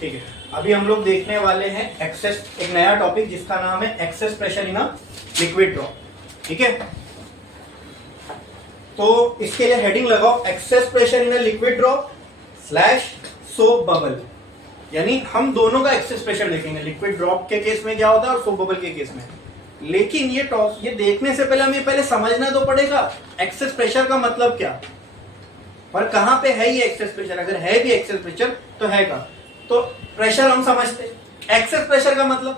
ठीक है, अभी हम लोग देखने वाले हैं एक्सेस, एक नया टॉपिक जिसका नाम है access pressure in a liquid drop. ठीक है, तो इसके लिए हेडिंग लगाओ access pressure in a liquid drop slash soap bubble. यानी हम दोनों का एक्सेस प्रेशर देखेंगे, लिक्विड ड्रॉप के केस में क्या होता है और सोप बबल के केस में। लेकिन ये देखने से पहले हमें पहले समझना तो पड़ेगा एक्सेस प्रेशर का मतलब क्या, और कहां पे है ये एक्सेस प्रेशर। अगर है भी एक्सेस प्रेशर तो है का, तो प्रेशर हम समझते, एक्सेस प्रेशर का मतलब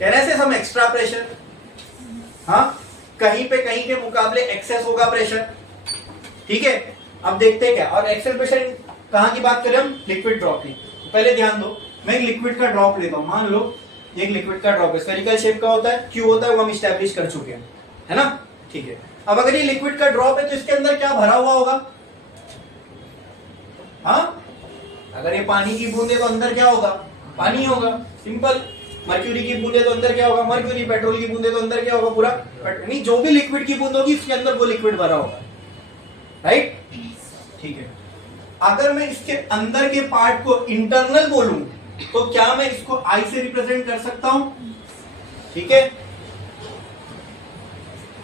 कहने से हम एक्स्ट्रा प्रेशर, हाँ कहीं के मुकाबले एक्सेस होगा प्रेशर। ठीक है, अब देखते हैं क्या। और एक्सेस प्रेशर कहां की बात करें हम, लिक्विड ड्रॉप की। तो पहले ध्यान दो, मैं एक लिक्विड का ड्रॉप लेता हूं, मान लो एक लिक्विड का ड्रॉप है, स्फेरिकल शेप का होता है, क्यू होता है, वो हम स्टैब्लिश कर चुके हैं, है ना। ठीक है, अब अगर ये लिक्विड का ड्रॉप है तो इसके अंदर क्या भरा हुआ होगा, हाँ अगर ये पानी की बूंद है तो अंदर क्या होगा, पानी होगा, सिंपल। मर्क्यूरी की बूंदे तो अंदर क्या होगा, मर्क्यूरी। पेट्रोल की बूंदे तो अंदर क्या होगा, पूरा नहीं, जो भी लिक्विड की बूंद होगी इसके अंदर वो लिक्विड भरा होगा, राइट। ठीक है, अगर मैं इसके अंदर के पार्ट को इंटरनल बोलूं तो क्या मैं इसको आई से रिप्रेजेंट कर सकता हूं। ठीक है,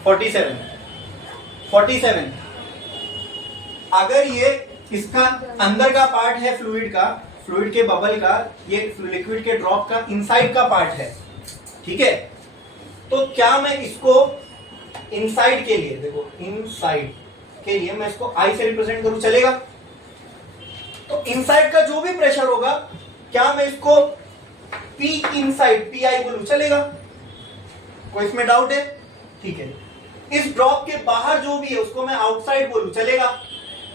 47 अगर ये इसका अंदर का पार्ट है फ्लूइड का, फ्लूइड के बबल का, ये लिक्विड के ड्रॉप का इनसाइड का पार्ट है। ठीक है, तो क्या मैं इसको इनसाइड के लिए, देखो इनसाइड के लिए मैं इसको आई से रिप्रेजेंट करूं, चलेगा। तो इनसाइड का जो भी प्रेशर होगा, क्या मैं इसको पी इनसाइड पी आई बोलूं, चलेगा। कोई इसमें डाउट है? ठीक है, इस ड्रॉप के बाहर जो भी है उसको मैं आउटसाइड बोलूं, चलेगा।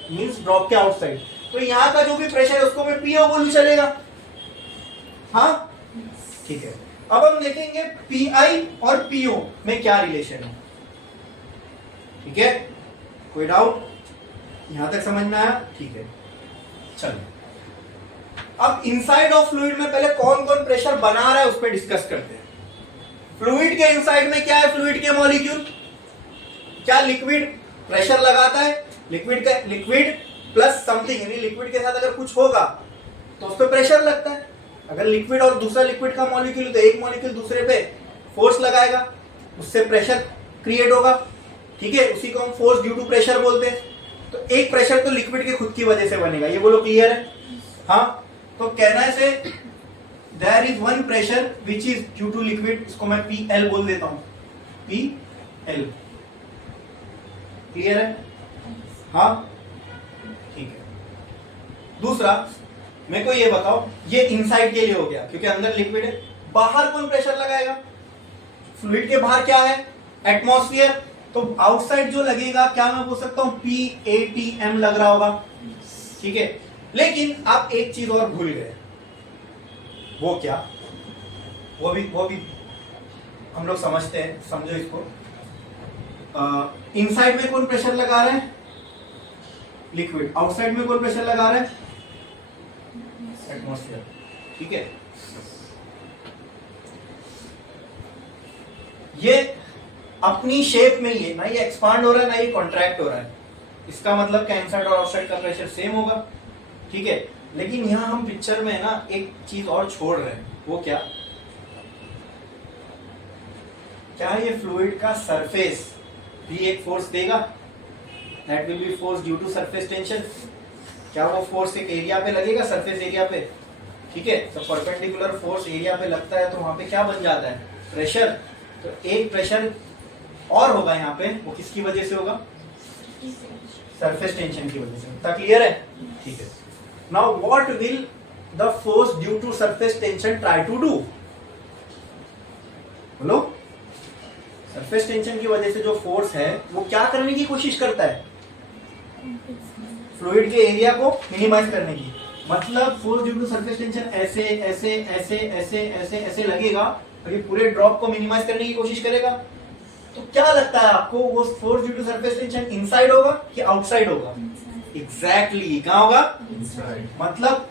मींस ड्रॉप के आउटसाइड, तो यहां का जो भी प्रेशर है उसको मैं पीओ बोलूं, चलेगा। हाँ ठीक है, अब हम देखेंगे पीआई और पीओ में क्या रिलेशन है। ठीक है, कोई डाउट यहां तक समझ में आया? ठीक है, चलो अब इनसाइड ऑफ फ्लूइड में पहले कौन कौन प्रेशर बना रहा है उस पर डिस्कस करते हैं। फ्लूइड के इनसाइड में क्या है, फ्लूइड के मॉलिक्यूल, क्या लिक्विड प्रेशर लगाता है, लिक्विड प्लस समथिंग, यानी लिक्विड के साथ अगर कुछ होगा तो उस पर प्रेशर लगता है। अगर लिक्विड और दूसरा लिक्विड का मॉलिक्यूल, तो एक मॉलिक्यूल दूसरे पे फोर्स लगाएगा, उससे प्रेशर क्रिएट होगा। ठीक है, उसी को हम फोर्स ड्यू टू प्रेशर बोलते हैं। तो एक प्रेशर तो लिक्विड के खुद की वजह से बनेगा, ये बोलो क्लियर है। हाँ, तो कहना से there is one pressure which is due to liquid, इसको मैं पी एल बोल देता हूं, पी एल। क्लियर है? हाँ ठीक है। दूसरा मेरे को ये बताओ, ये इनसाइड के लिए हो गया क्योंकि अंदर लिक्विड है। बाहर कौन प्रेशर लगाएगा, फ्लूइड के बाहर क्या है, एटमॉस्फेयर। तो आउटसाइड जो लगेगा, क्या मैं बोल सकता हूं पी ए टी एम लग रहा होगा। ठीक है, लेकिन आप एक चीज और भूल गए, वो क्या, वो भी हम लोग समझते हैं, समझो इसको। इनसाइड में कौन प्रेशर लगा रहा है, लिक्विड। आउटसाइड में कौन प्रेशर लगा रहा है, एटमॉस्फेयर। ठीक है, ये अपनी शेप में ही है, ना ये एक्सपांड हो रहा है ना ये कॉन्ट्रैक्ट हो रहा है। इसका मतलब क्या, इनसाइड और आउटसाइड का प्रेशर सेम होगा। ठीक है, लेकिन यहां हम पिक्चर में ना एक चीज और छोड़ रहे हैं, वो क्या, क्या ये फ्लूइड का सरफेस भी एक फोर्स देगा, that will be force due to surface tension. क्या वो फोर्स एक एरिया पे लगेगा, सरफेस एरिया पे। ठीक है, तो परपेंडिकुलर फोर्स एरिया पे लगता है तो वहां पे क्या बन जाता है, प्रेशर। तो एक प्रेशर और होगा यहाँ पे, वो किसकी वजह से होगा, सरफेस टेंशन की वजह से। इतना क्लियर है? ठीक है, now what will the force due to surface tension try to do, बोलो। सरफेस टेंशन की वजह से जो फोर्स है वो क्या करने की कोशिश करता है, फ्लूइड के एरिया को मिनिमाइज करने की। मतलब force due to surface tension ऐसे ऐसे ऐसे ऐसे ऐसे ऐसे लगेगा और ये पूरे ड्रॉप को मिनिमाइज करने की कोशिश करेगा। तो क्या लगता है आपको, वो force due to surface tension inside होगा कि आउटसाइड होगा? एग्जैक्टली, कहां होगा, इनसाइड। मतलब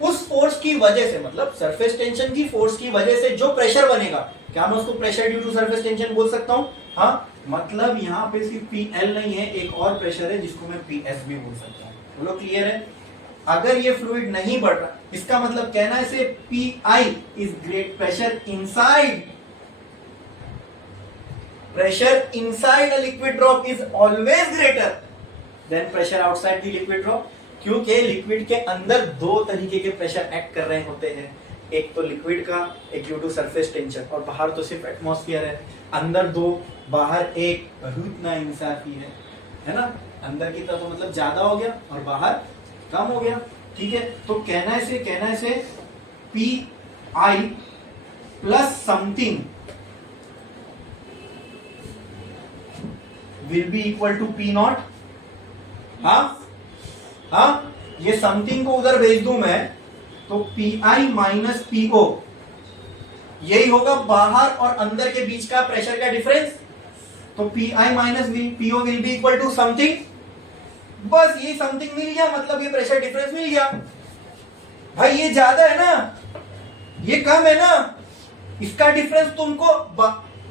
उस फोर्स की वजह से, मतलब सरफेस टेंशन की फोर्स की वजह से जो प्रेशर बनेगा, क्या मैं उसको pressure due to surface tension बोल सकता हूं? हाँ, मतलब यहाँ पे सिर्फ पी एल नहीं है, एक और प्रेशर है जिसको मैं पी एस भी बोल सकता हूँ। बोलो क्लियर है? अगर ये फ्लूइड नहीं बढ़ रहा, इसका मतलब कहना है इसे Pi is great pressure inside, pressure inside a liquid drop is always greater than pressure outside the liquid drop. क्योंकि लिक्विड के अंदर दो तरीके के प्रेशर एक्ट कर रहे होते हैं, एक तो लिक्विड का, एक ड्यू टू सरफेस टेंशन, और बाहर तो सिर्फ एटमॉस्फेयर है, अंदर दो बाहर एक, बहुत ना इंसाफी है ना। अंदर की तरफ तो मतलब ज्यादा हो गया और बाहर कम हो गया, ठीक है। तो कहना है इसे Pi plus something will be equal to P not. हाँ, ये समथिंग को उधर भेज दूं मैं तो Pi माइनस PO, यही होगा बाहर और अंदर के बीच का प्रेशर का डिफरेंस। तो Pi minus PO will be equal to something, बस ये समथिंग मिल गया, मतलब ये प्रेशर डिफरेंस मिल गया। भाई ये ज्यादा है ना, ये कम है ना, इसका डिफरेंस तुमको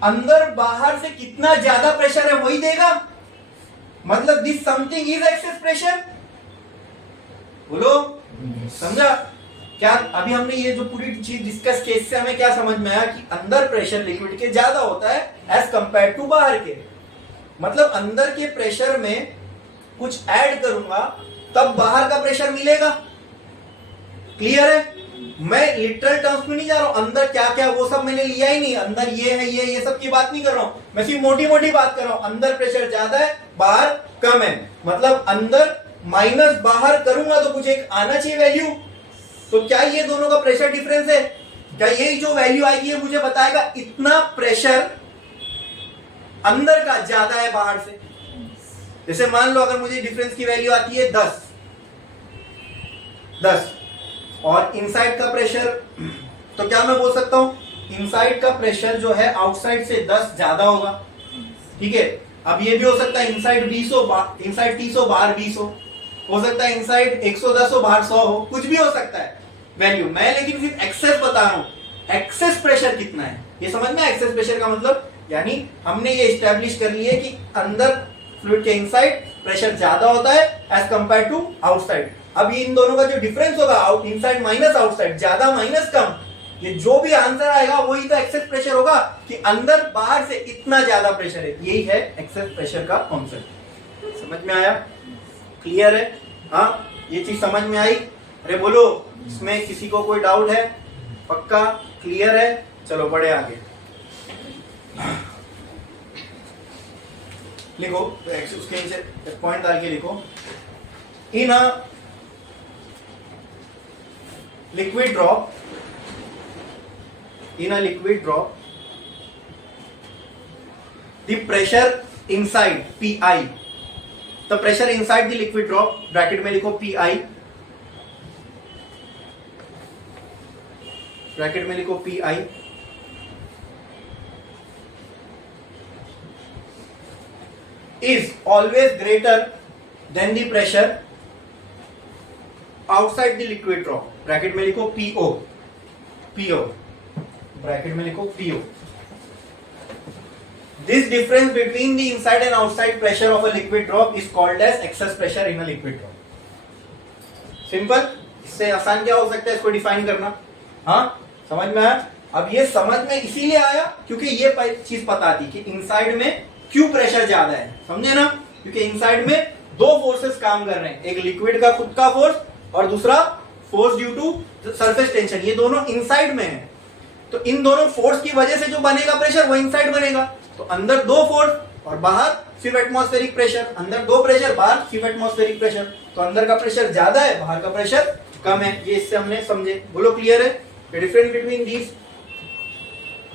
अंदर बाहर से कितना ज्यादा प्रेशर है वही देगा, मतलब this something is excess pressure. बोलो, समझा क्या? अभी हमने ये जो पूरी चीज डिस्कस की, इससे हमें क्या समझ में आया कि अंदर प्रेशर लिक्विड के ज्यादा होता है एज कंपेयर टू बाहर के। मतलब अंदर के प्रेशर में कुछ ऐड करूंगा तब बाहर का प्रेशर मिलेगा। क्लियर है? मैं लिटरल टर्म्स में नहीं जा रहा हूं, अंदर क्या क्या वो सब मैंने लिया ही नहीं, अंदर ये है ये सब की बात नहीं कर रहा हूं, मैं सिर्फ मोटी मोटी बात कर रहा हूं। अंदर प्रेशर ज्यादा है, बाहर कम है, मतलब अंदर माइनस बाहर करूंगा तो कुछ एक आना चाहिए वैल्यू। तो क्या ये दोनों का प्रेशर डिफरेंस है? क्या ये जो वैल्यू आएगी ये मुझे बताएगा इतना प्रेशर अंदर का ज्यादा है बाहर से? जैसे मान लो अगर मुझे डिफरेंस की वैल्यू आती है 10 और इनसाइड का प्रेशर, तो क्या मैं बोल सकता हूं इनसाइड का प्रेशर जो है आउटसाइड से 10 ज्यादा होगा, ठीक है। अब ये भी हो सकता है इनसाइड 20 हो, इनसाइड 30 हो, बाहर 20 हो सकता है इनसाइड 110 हो, बाहर 100 हो, कुछ भी हो सकता है वैल्यू। मैं लेकिन सिर्फ एक्सेस बता रहा हूं, एक्सेस प्रेशर कितना है ये समझ में। एक्सेस प्रेशर का मतलब यानी हमने ये एस्टैब्लिश कर लिया कि अंदर फ्लूइड के इनसाइड प्रेशर ज्यादा होता है एज कंपेयर टू आउटसाइड। अब इन दोनों का जो डिफरेंस होगा, इनसाइड माइनस आउटसाइड, ज्यादा माइनस कम, ये जो भी आंसर आएगा वही तो एक्सेस प्रेशर होगा कि अंदर बाहर से इतना ज्यादा प्रेशर है। यही है एक्सेस प्रेशर का कॉन्सेप्ट। समझ में आया? क्लियर है? हाँ, ये चीज समझ में आई? अरे बोलो, इसमें किसी को कोई डाउट है? पक्का क्लियर है? चलो बढ़े आगे। लिखो तो उसके नीचे पॉइंट डाल के लिखो, in a liquid drop, in a liquid drop the pressure inside Pi, the pressure inside the liquid drop, bracket में लिखो Pi, ब्रैकेट में लिखो Pi, is always greater than the pressure outside the liquid drop, bracket में लिखो PO, bracket में लिखो PO। This difference between the inside and outside pressure of a liquid drop is called as excess pressure in a liquid drop. Simple, इससे आसान क्या हो सकता है इसको डिफाइन करना? हाँ, समझ में आया? अब ये समझ में इसीलिए आया क्योंकि ये चीज पता थी कि इनसाइड में क्यों प्रेशर ज्यादा है, समझे ना? क्योंकि इनसाइड में दो फोर्सेस काम कर रहे हैं, एक लिक्विड का खुद का फोर्स और दूसरा force due to surface tension. ये दोनों इनसाइड में है, तो इन दोनों फोर्स की वजह से जो बनेगा प्रेशर वो इनसाइड बनेगा। तो अंदर दो फोर्स और बाहर सिर्फ एटमॉस्फेरिक प्रेशर, अंदर दो प्रेशर, बाहर सिर्फ एटमॉस्फेरिक प्रेशर। तो अंदर का प्रेशर ज्यादा है, बाहर का प्रेशर कम है। ये इससे हमने समझे। बोलो क्लियर है? The difference between these,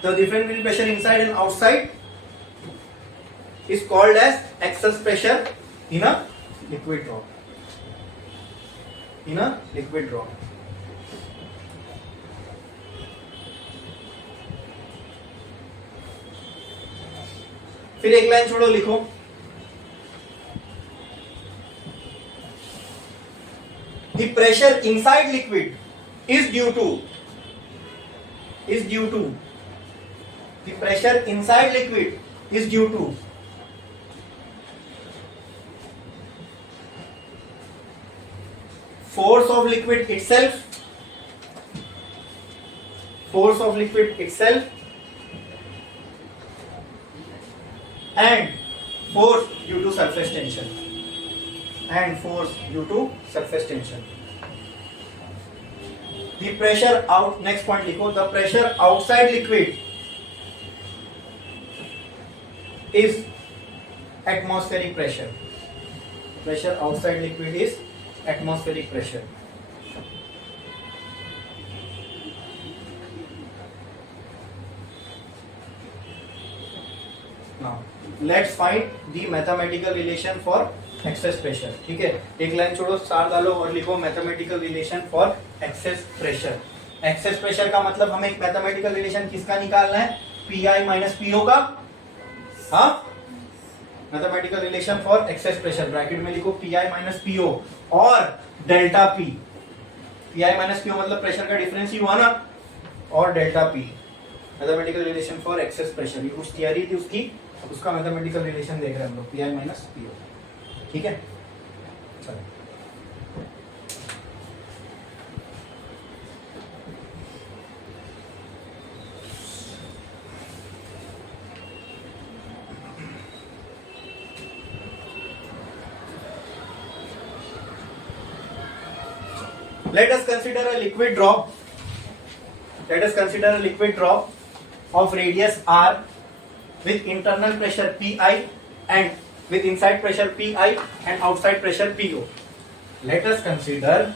the difference between pressure inside and outside is called as excess pressure in a liquid drop, in a liquid drop. फिर एक लाइन छोड़ो, लिखो the pressure inside liquid is due to the pressure inside liquid is due to force of liquid itself, and force due to surface tension, The pressure out, next point लिखो, the pressure outside liquid is atmospheric pressure. Pressure outside liquid is atmospheric pressure. Now let's find the mathematical relation for excess pressure. ठीक है, एक line छोड़ो, star डालो और लिखो mathematical relation for excess pressure. Excess pressure का मतलब हमें एक मैथमेटिकल रिलेशन किसका निकालना है? पीआई माइनस पीओ का. हाँ, mathematical relation for excess pressure, bracket में लिखो पीआई माइनस पीओ और delta P. Pi minus PO मतलब प्रेशर का डिफरेंस ही हुआ ना, और delta P. Mathematical relation for excess pressure, ये कुछ थियरी थी उसकी, उसका मैथमेटिकल रिलेशन देख रहे हैं हम लोग, पीआई माइनस पीओ. ठीक है, चलो. Let us consider a liquid drop. Of radius r with internal pressure Pi and with inside pressure Pi and outside pressure Po. Let us consider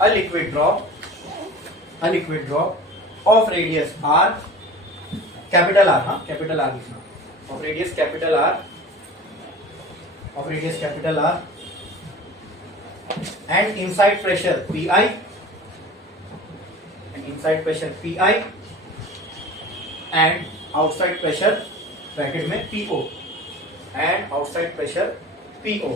a liquid drop of radius r, capital R, of radius capital R, and inside pressure Pi and outside pressure bracket में PO and outside pressure PO.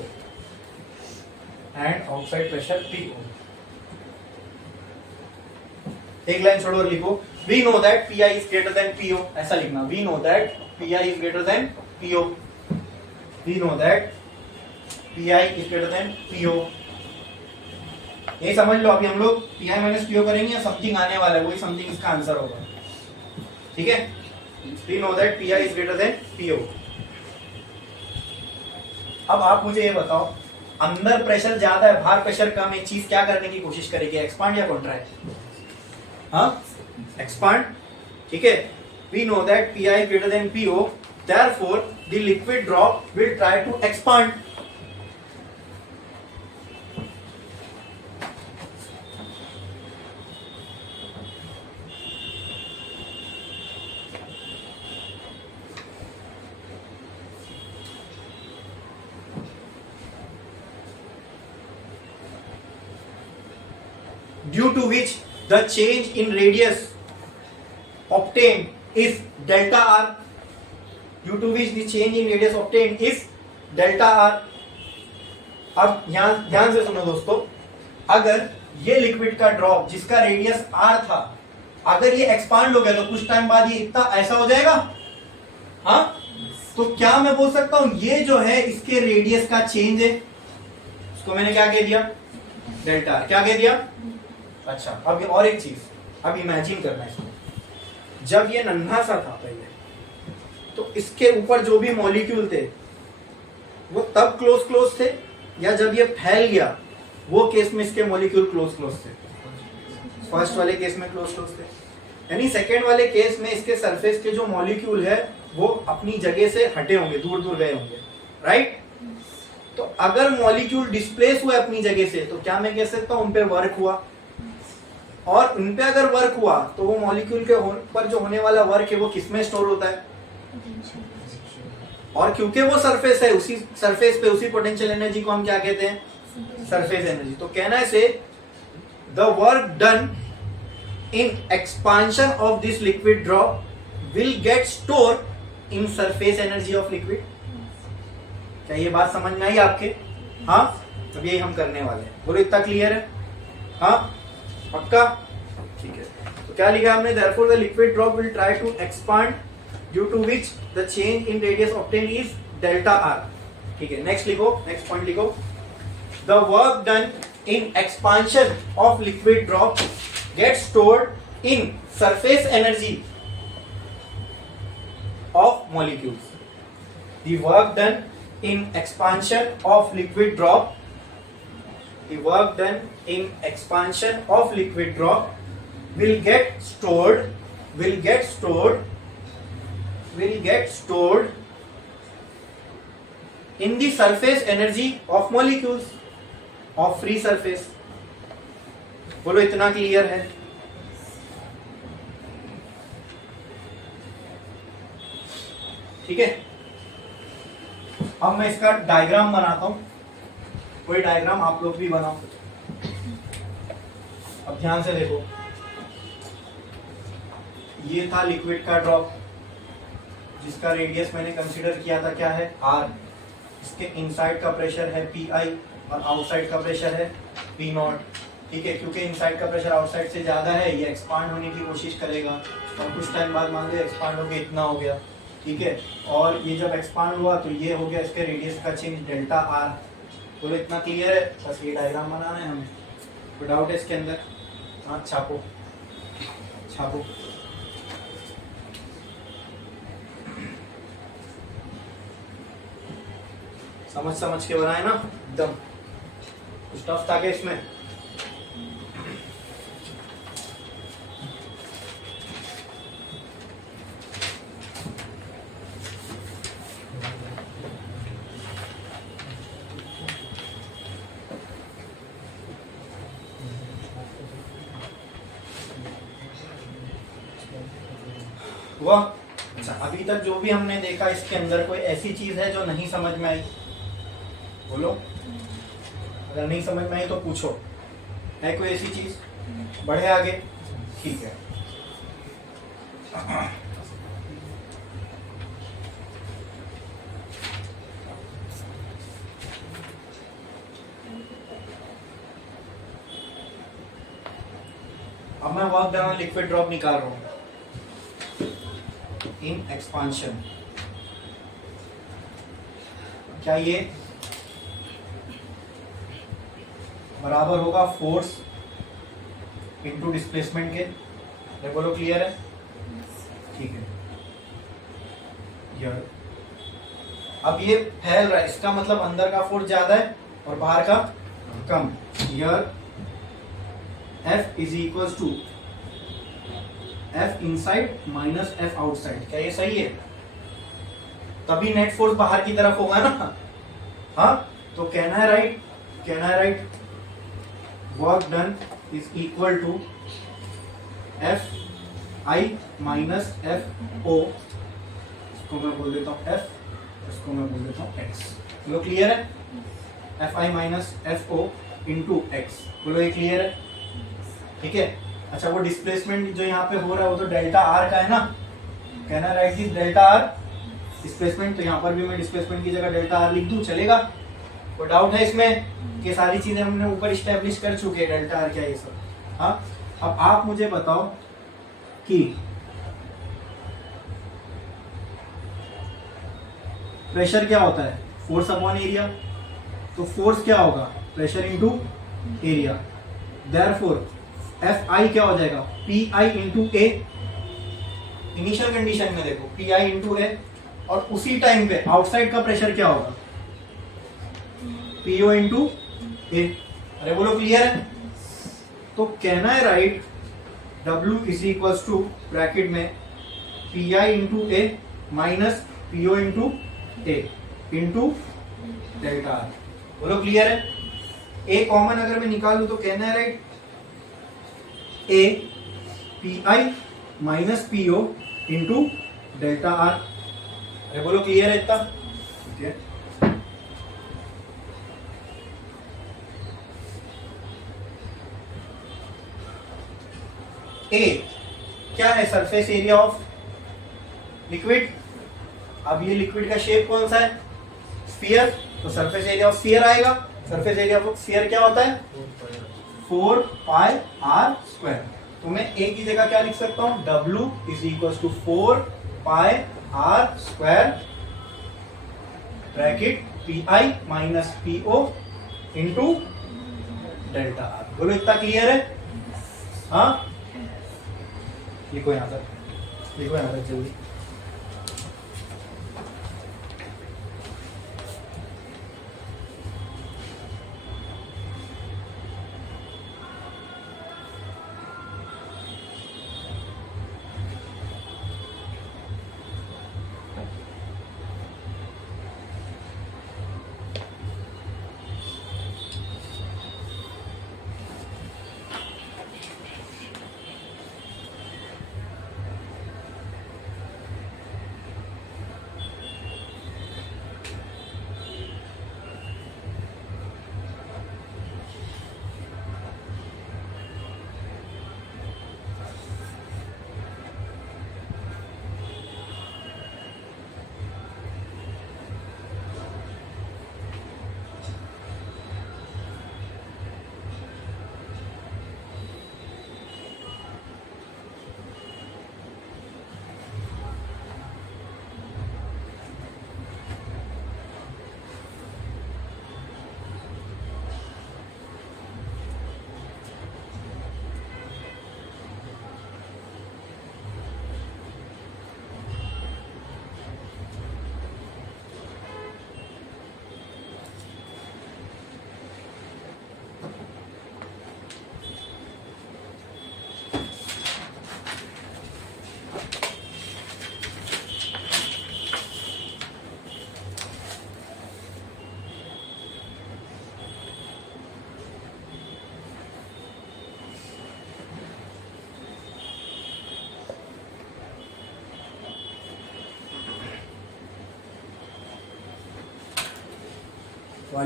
एक line छोड़ो और लिखो, we know that Pi is greater than PO. ऐसा लिखना, we know that Pi is greater than PO. ये समझ लो. अभी हम लोग Pi माइनस पीओ करेंगे या समथिंग आने वाला है, वही समथिंग इसका आंसर होगा. ठीक है, we know that Pi is greater than PO. अब आप मुझे ये बताओ, अंदर प्रेशर ज्यादा है, बाहर प्रेशर कम है, चीज क्या करने की कोशिश करेगी? एक्सपांड या कॉन्ट्रैक्ट? हाँ, एक्सपांड. ठीक है, we know that Pi is greater than PO, therefore the liquid drop will try to expand. Due to which the change in radius obtained is delta r. अब यहाँ ध्यान से सुनो दोस्तों, अगर ये लिक्विड का ड्रॉप जिसका रेडियस r था, अगर ये एक्सपांड हो गया तो कुछ टाइम बाद ये इतना ऐसा हो जाएगा. हाँ, तो क्या मैं बोल सकता हूं ये जो है इसके रेडियस का चेंज है, उसको मैंने क्या कह दिया? डेल्टा. क्या कह दिया? अच्छा, अब और एक चीज, अब इमेजिन करना है इसको. जब ये नन्हा सा था पहले, तो इसके ऊपर जो भी मॉलिक्यूल थे वो तब क्लोज थे, या जब ये फैल गया वो केस में इसके मॉलिक्यूल क्लोज थे? फर्स्ट वाले केस में क्लोज थे. यानी सेकेंड वाले केस में इसके सरफेस के जो मॉलिक्यूल है वो अपनी जगह से हटे होंगे, दूर दूर गए होंगे. राइट? तो अगर मॉलिक्यूल डिस्प्लेस हुए अपनी जगह से, तो क्या मैं कह सकता हूं उन पे वर्क हुआ? और उन पे अगर वर्क हुआ तो वो मॉलिक्यूल के ऊपर जो होने वाला वर्क है वो किसमें स्टोर होता है? और क्योंकि वो सरफेस है, उसी सरफेस पे उसी पोटेंशियल एनर्जी को हम क्या कहते हैं? Surface energy. तो कहना है से the work done in expansion of this liquid drop will get store in surface energy of liquid. क्या ये बात समझ में आई आपके? हाँ, अब यही हम करने वाले हैं. बोलो, इतना क्लियर है? हाँ, पक्का? ठीक है. तो क्या लिखा हमने? therefore the liquid drop will try to expand due to which the change in radius obtained is delta r. ठीक है, नेक्स्ट लिखो, नेक्स्ट पॉइंट लिखो। The work done in expansion of liquid drop get stored in surface energy of molecules. The work done in expansion of liquid drop, the work done in expansion of liquid drop will get stored in the surface energy of molecules of free surface। बोलो इतना clear है? ठीक है, अब मैं इसका diagram बनाता हूं, कोई डायग्राम आप लोग भी बनाओ। अब ध्यान से देखो, ये था लिक्विड का ड्रॉप जिसका रेडियस मैंने कंसीडर किया था क्या है, आर। इसके इनसाइड का प्रेशर है पी आई और आउटसाइड का प्रेशर है पी नॉट। ठीक है, क्योंकि इनसाइड का प्रेशर आउटसाइड से ज्यादा है, ये एक्सपांड होने की कोशिश करेगा और कुछ टाइम बाद मान लो एक्सपांड होकर इतना हो गया। ठीक है, और ये जब एक्सपांड हुआ तो ये हो गया इसके रेडियस का चेंज डेल्टा आर। बोलो इतना क्लियर है? बस ये डायग्राम बनाना है हमें, कोई डाउट है इसके अंदर? हाँ, छापो छापो। समझ के बनाए ना एकदम, कुछ टफ था क्या इसमें? हुआ? अच्छा, अभी तक जो भी हमने देखा इसके अंदर कोई ऐसी चीज है जो नहीं समझ में आई? बोलो, अगर नहीं समझ में आई तो पूछो, है कोई ऐसी चीज? बढ़े आगे? ठीक है, अब मैं work done on liquid drop निकाल रहा हूं इन एक्सपांशन। क्या ये बराबर होगा फोर्स इनटू डिस्प्लेसमेंट के? ये बोलो क्लियर है? ठीक है, यार अब ये फैल रहा है, इसका मतलब अंदर का फोर्स ज्यादा है और बाहर का कम। यार F is equal to F inside minus F outside. क्या ये सही है? तभी नेट फोर्स बाहर की तरफ होगा ना। हाँ, तो कहना है राइट, कहना है right, work done is equal to F I minus F O। इसको मैं बोल देता हूँ F, इसको मैं बोल देता हूँ X। बोलो क्लियर है? F I minus F O into X। बोलो ये क्लियर है? ठीक है, अच्छा वो डिस्प्लेसमेंट जो यहाँ पे हो रहा है वो तो डेल्टा आर का है ना, कहना right is delta R displacement. तो यहाँ पर भी मैं डिस्प्लेसमेंट की जगह डेल्टा आर लिख दूं, चलेगा? कोई डाउट है इसमें कि सारी चीजें हमने ऊपर स्टैब्लिश कर चुके हैं, डेल्टा आर क्या ये सब? हाँ, अब आप मुझे बताओ कि प्रेशर क्या होता है? Force upon area. तो फोर्स क्या होगा? Pressure into area. Therefore F I क्या हो जाएगा? P I into A. Initial condition में देखो पी आई इंटू ए, और उसी टाइम पे आउटसाइड का प्रेशर क्या होगा? PO into A. अरे बोलो क्लियर है? तो कहना है right, W is equal to bracket में P I into A minus PO into A into delta are. बोलो क्लियर है? ए कॉमन अगर मैं निकालू तो कहना है right, A P I minus PO into delta R. अरे बोलो क्लियर है इतना? ठीक है, ए क्या है? Surface area of liquid. अब ये लिक्विड का शेप कौन सा है? स्फीयर, तो सरफेस एरिया ऑफ स्फीयर आएगा। सरफेस एरिया ऑफ स्फीयर क्या होता है? 4 पाई आर स्क्वायर। तो मैं ए की जगह क्या लिख सकता हूं? W is equal to 4 pi are square bracket P I minus P O into delta are. बोलो इतना क्लियर है? हाँ, लिखो यहां तक, लिखो यहां तक जल्दी।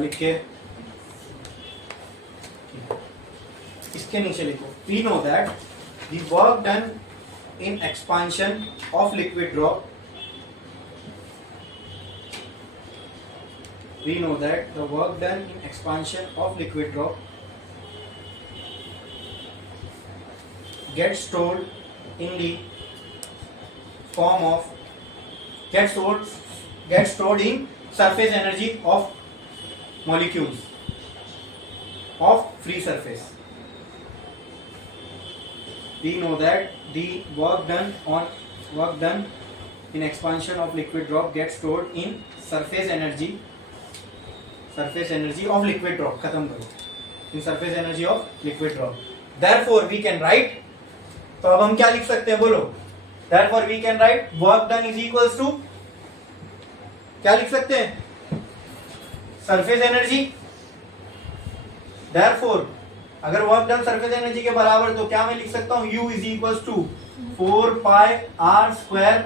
लिख के इसके नीचे लिखो, we know that the work done in expansion of liquid drop, we know that the work done in expansion of liquid drop gets stored in the form of gets stored in surface energy of molecules of free surface. We know that the work done in expansion of liquid drop gets stored in surface energy of liquid drop. खत्म करो, in surface energy of liquid drop. Therefore we can write, तो अब हम क्या लिख सकते हैं बोलो? Therefore we can write work done is equals to, क्या लिख सकते हैं? Surface energy. Therefore अगर वर्क डन सरफेस एनर्जी के बराबर, तो क्या मैं लिख सकता हूं? U is equals to 4 pi are square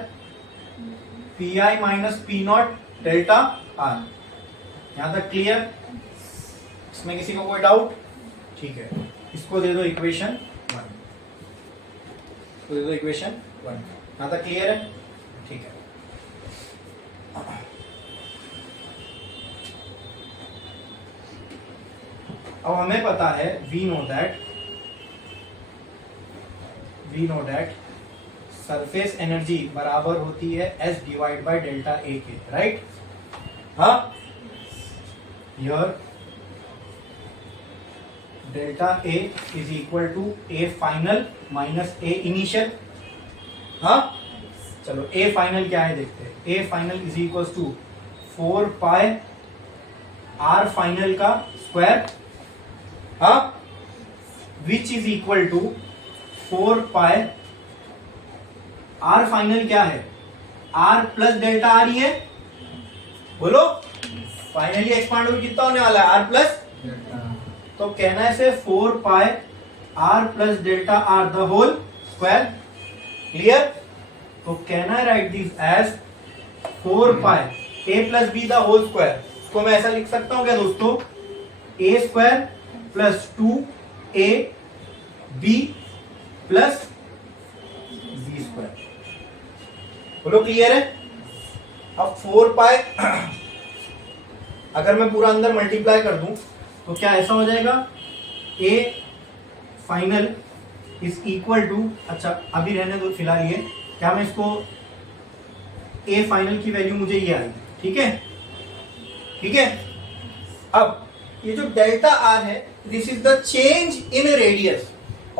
P I minus P not delta r. यहां तक क्लियर? इसमें किसी को कोई डाउट? ठीक है, इसको दे दो इक्वेशन 1, इसको दे दो इक्वेशन 1। यहां तक क्लियर है? ठीक है। अब हमें पता है, we know that surface energy बराबर होती है S divide by delta A के, राइट? हाँ, here delta A is equal to A final minus A initial। हाँ, चलो A final क्या है देखते हैं। A final is equals to 4 pi R final का स्क्वायर, हाँ, which is equal to 4 pi R final क्या है? R प्लस डेल्टा आर ही है, बोलो। फाइनली एक्सपांड होकर कितना होने वाला है? आर प्लस, तो कहना है से 4 pi R plus delta R the whole square. Clear? तो कहना है right this as 4 pi A plus B the whole square. इसको मैं ऐसा लिख सकता हूं क्या दोस्तों? A square plus 2 A B plus B square. बोलो क्लियर है? अब 4 पाई अगर मैं पूरा अंदर मल्टीप्लाई कर दूं तो क्या ऐसा हो जाएगा? A final is equal to, अच्छा अभी रहने दो फिलहाल ये, क्या मैं इसको ए फाइनल की वैल्यू मुझे ये आएगी, ठीक है? ठीक है। अब ये जो डेल्टा आर है, this is the change in radius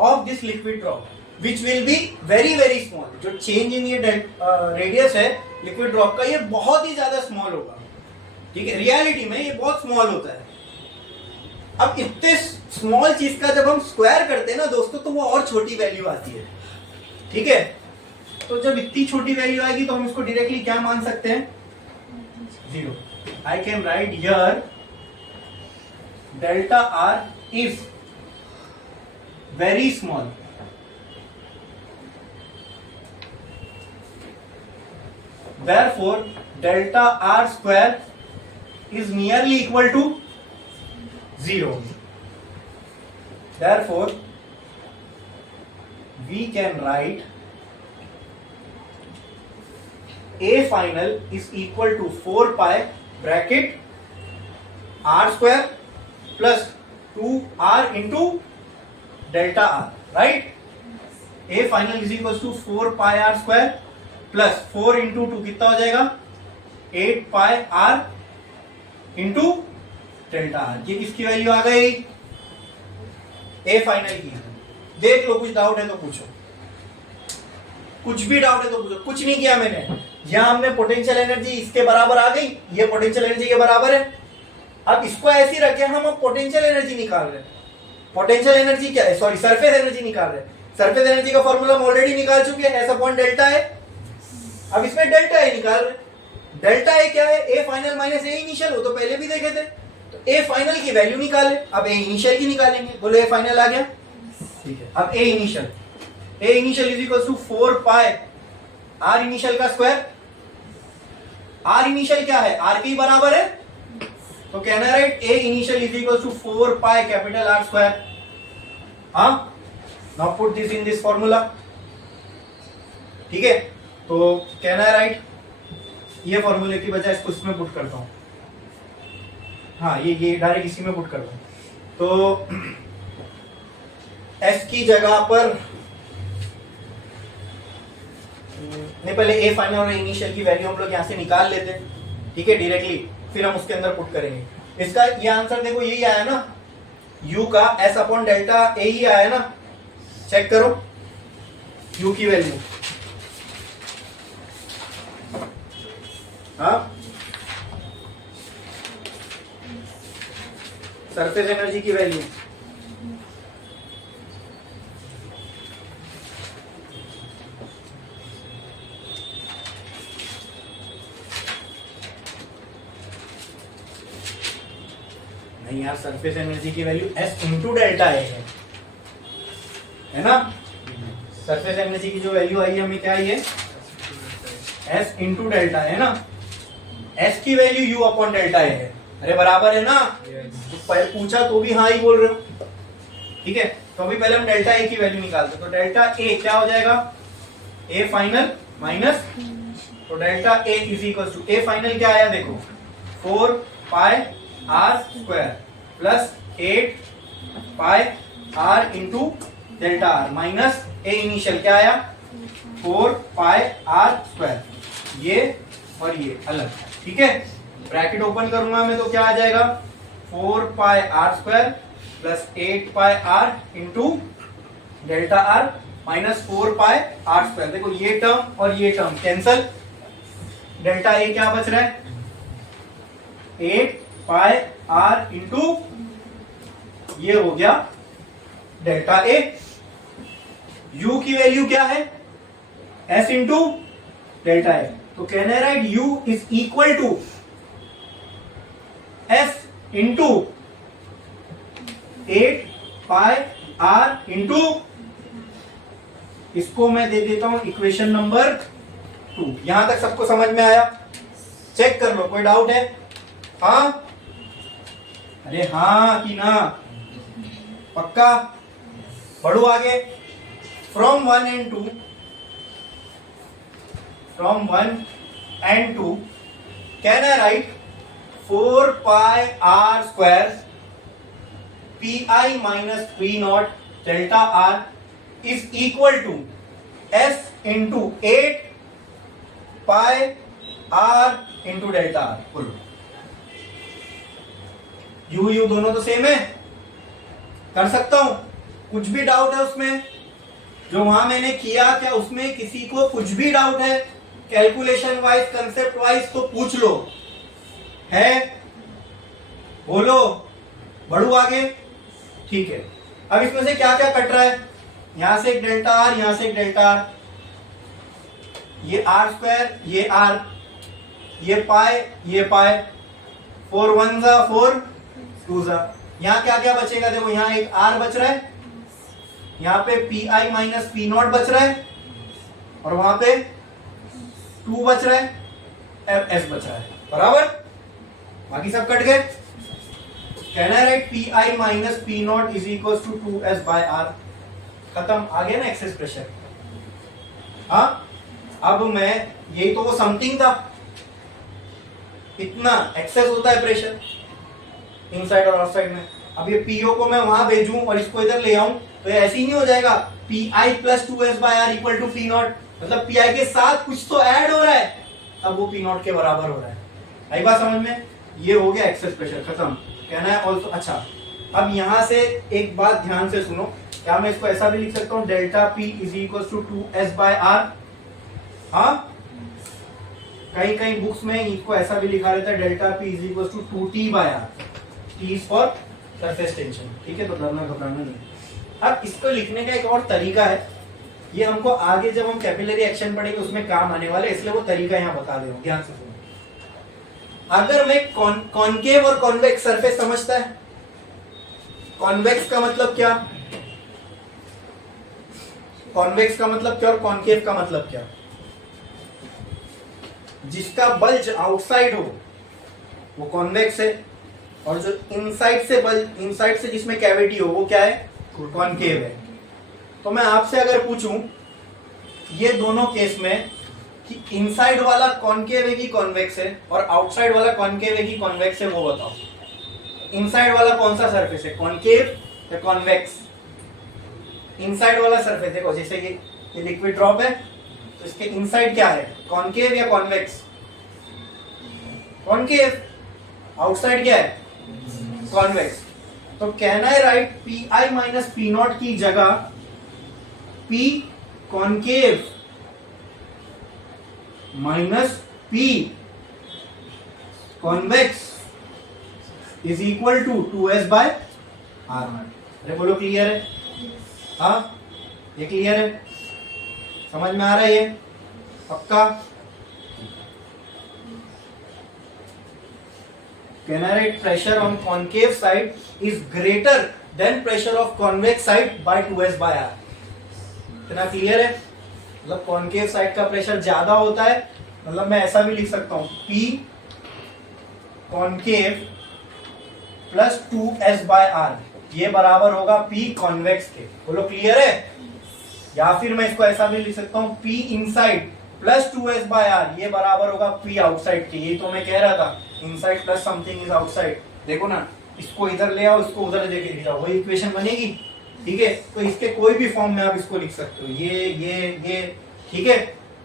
of this liquid drop which will be very very small. जो चेंज इन ये रेडियस है लिक्विड ड्रॉप का, ये बहुत ही ज्यादा स्मॉल होगा, ठीक है। रियलिटी में ये बहुत स्मॉल होता है। अब इतने स्मॉल चीज का जब हम स्क्वायर करते हैं ना दोस्तों, तो वो और छोटी वैल्यू आती है, ठीक है। तो जब इतनी छोटी वैल्यू आएगी तो हम इसको डायरेक्टली क्या मान सकते हैं, 0। I can write here delta R is very small, therefore delta r square is nearly equal to 0. Therefore we can write a final is equal to 4 pi bracket r square plus 2r into delta r, right? A final is equal to 4 pi r square plus 4 into 2 कितना हो जाएगा, 8 pi R into delta are. ये किसकी value आ गई, A final की। देख लो, कुछ doubt है तो पूछो, कुछ भी डाउट है तो पूछो। कुछ नहीं किया मैंने, यहां हमने पोटेंशियल एनर्जी इसके बराबर आ गई, ये पोटेंशियल एनर्जी के बराबर है। अब इसको ऐसी रखे हम अब पोटेंशियल एनर्जी निकाल रहे हैं। पोटेंशियल एनर्जी क्या है, सॉरी सरफेस एनर्जी निकाल रहे हैं। सरफेस एनर्जी का फॉर्मूला हम ऑलरेडी निकाल चुके हैं, एस अपॉन डेल्टा है। अब इसमें डेल्टा ए निकाल रहे। डेल्टा ए क्या है, ए फाइनल माइनस ए इनिशियल, हो तो पहले भी देखे थे। तो ए फाइनल की वैल्यू निकाले, अब ए इनिशियल की निकालेंगे। बोलो ए फाइनल आ गया, ठीक है। अब A initial is equal to 4 pi R initial का स्क्वायर। आर इनिशियल क्या है, आर के ही बराबर है, तो कहना है right A initial is equal to 4 pi capital R square. हाँ, now put this in this formula, ठीक है। तो कहना है राइट, ये फॉर्मूले की बजाय इसको इसमें पुट करता हूं। हाँ, ये डायरेक्ट इसी में पुट करता हूं। तो एस की जगह पर नहीं, पहले ए फाइनल और इनिशियल की वैल्यू हम लोग यहां से निकाल लेते हैं, ठीक है, डायरेक्टली। फिर हम उसके अंदर पुट करेंगे। इसका ये आंसर देखो, यही आया ना, u का s अपॉन डेल्टा ए ही आया ना। चेक करो u की वैल्यू, हाँ, सरफेस एनर्जी की वैल्यू, नहीं यार, सरफेस एनर्जी की वैल्यू s इंटू डेल्टा ए है ना। सरफेस एनर्जी की जो वैल्यू आई है हमें, क्या आई है, s इंटू डेल्टा है ना। s की value u upon delta A है। अरे बराबर है ना, तो पूछा तो भी हाँ ही बोल रहे हो, ठीक है। तो अभी पहले हम डेल्टा ए की वैल्यू निकालते, तो डेल्टा ए क्या हो जाएगा, ए फाइनल माइनस, तो delta A is equal to A final क्या आया देखो, 4 pi are square plus 8 pi R into delta R minus A initial क्या आया, 4 पाई आर स्क्वायर, ये और ये अलग, ठीक है। ब्रैकेट ओपन करूंगा मैं तो क्या आ जाएगा, 4 pi are square plus 8 pi R into delta R minus 4 pi are square. देखो ये टर्म और ये टर्म कैंसल, डेल्टा ए क्या बच रहा है, 8 पाई आर इंटू ये हो गया डेल्टा ए। u की वैल्यू क्या है, s इंटू डेल्टा ए, तो कहना है right u is equal to s into 8 pi r into, इसको मैं दे देता हूं इक्वेशन नंबर 2। यहां तक सबको समझ में आया, चेक कर लो, कोई डाउट है, हाँ, अरे हाँ कि ना, पक्का। बढ़ू आगे, from 1 and 2, from 1 and 2 can I write 4 pi r square pi minus p naught delta r is equal to s into 8 pi r into delta r। बोलो यू यू दोनों तो सेम है, कर सकता हूं। कुछ भी डाउट है उसमें जो वहां मैंने किया, क्या उसमें किसी को कुछ भी डाउट है कैलकुलेशन वाइज, कंसेप्ट वाइज, तो पूछ लो। है, बोलो, बढ़ू आगे। ठीक है, अब इसमें से क्या क्या कट रहा है, यहां से एक डेल्टा आर, यहां से एक डेल्टा आर, ये आर स्क्वायर, ये आर, ये पाए, ये पाए, 4 1 जा 4 2 जा। यहां क्या क्या बचेगा, देखो यहां एक आर बच रहा है, यहां पे P I minus P not बच रहा है, और वहां पे 2 बच रहा है, एफ एस बच रहा है, बराबर। बाकी सब कट गए। कहना है right, P I minus P not is equal to 2s by R. खत्म, आ गया ना एक्सेस प्रेशर। हाँ, अब मैं, यही तो वो समथिंग था, इतना एक्सेस होता है प्रेशर इनसाइड और आउटसाइड में। अब ये पीओ को मैं वहां भेजूं और इसको इधर ले आऊं तो ऐसे ही नहीं हो जाएगा, P I plus 2s by R equal to P not, मतलब पी आई के साथ कुछ तो ऐड हो रहा है, अब वो पी नॉट के बराबर हो रहा है। आई बात समझ में? ये हो गया एक्सेस प्रेशर, खत्म। कहना है ऑल्सो, अच्छा अब यहां से एक बात ध्यान से सुनो, क्या मैं इसको ऐसा भी लिख सकता हूं, delta P is equal to 2s by R. हाँ, कई कई बुक्स में इसको ऐसा भी लिखा रहता है, delta P is equal to 2t by R, T is for surface tension. ठीक है, तो डरना घबराना नहीं। अब इसको लिखने का एक और तरीका है, ये हमको आगे जब हम कैपिलरी एक्शन पढ़ेंगे उसमें काम आने वाले, इसलिए वो तरीका यहाँ बता दे रहा हूं, ध्यान से सुनो। अगर मैं कॉनकेव और कॉन्वेक्स सरफेस समझता है, कॉन्वेक्स का मतलब क्या, कॉन्वेक्स का मतलब क्या और कॉनकेव का मतलब क्या, जिसका बल्ज आउटसाइड हो वो कॉन्वेक्स है, और जो इनसाइड से बल्ज, इनसाइड से जिसमें कैविटी हो वो क्या है, कॉनकेव है। तो मैं आपसे अगर पूछूं ये दोनों केस में कि इनसाइड वाला कॉनकेव है कि कॉन्वेक्स है, और आउटसाइड वाला कॉनकेव है कि कॉन्वेक्स है, वो बताओ। इनसाइड वाला कौन सा सरफेस है, कॉनकेव या कॉन्वेक्स? इनसाइड वाला सरफेस देखो, जैसे कि ये लिक्विड ड्रॉप है तो इसके इनसाइड क्या है, कॉनकेव या कॉन्वेक्स? कॉनकेव। आउटसाइड क्या है, कॉन्वेक्स। तो कहना है right, P I minus P not की जगह P concave minus P convex is equal to 2s by R not. अरे बोलो, क्लियर है? हाँ, ये क्लियर है, समझ में आ रहा है ये पक्का? कहना है pressure on concave side is greater than pressure of convex side by 2s by R. इतना क्लियर है? मतलब कॉनकेव साइड का प्रेशर ज्यादा होता है, मतलब मैं ऐसा भी लिख सकता हूं, P concave plus 2s by R, ये बराबर होगा P कॉन्वेक्स के। बोलो क्लियर है? या फिर मैं इसको ऐसा भी लिख सकता हूं, P inside plus 2s by R, ये बराबर होगा P आउटसाइड के। ये तो मैं कह रहा था, inside plus something is outside. देखो ना, इसको इधर ले आओ, इसको उधर लेके लिख जाओ, वही इक्वेशन बनेगी। ठीक है, तो इसके कोई भी फॉर्म में आप इसको लिख सकते हो, ये। ठीक है,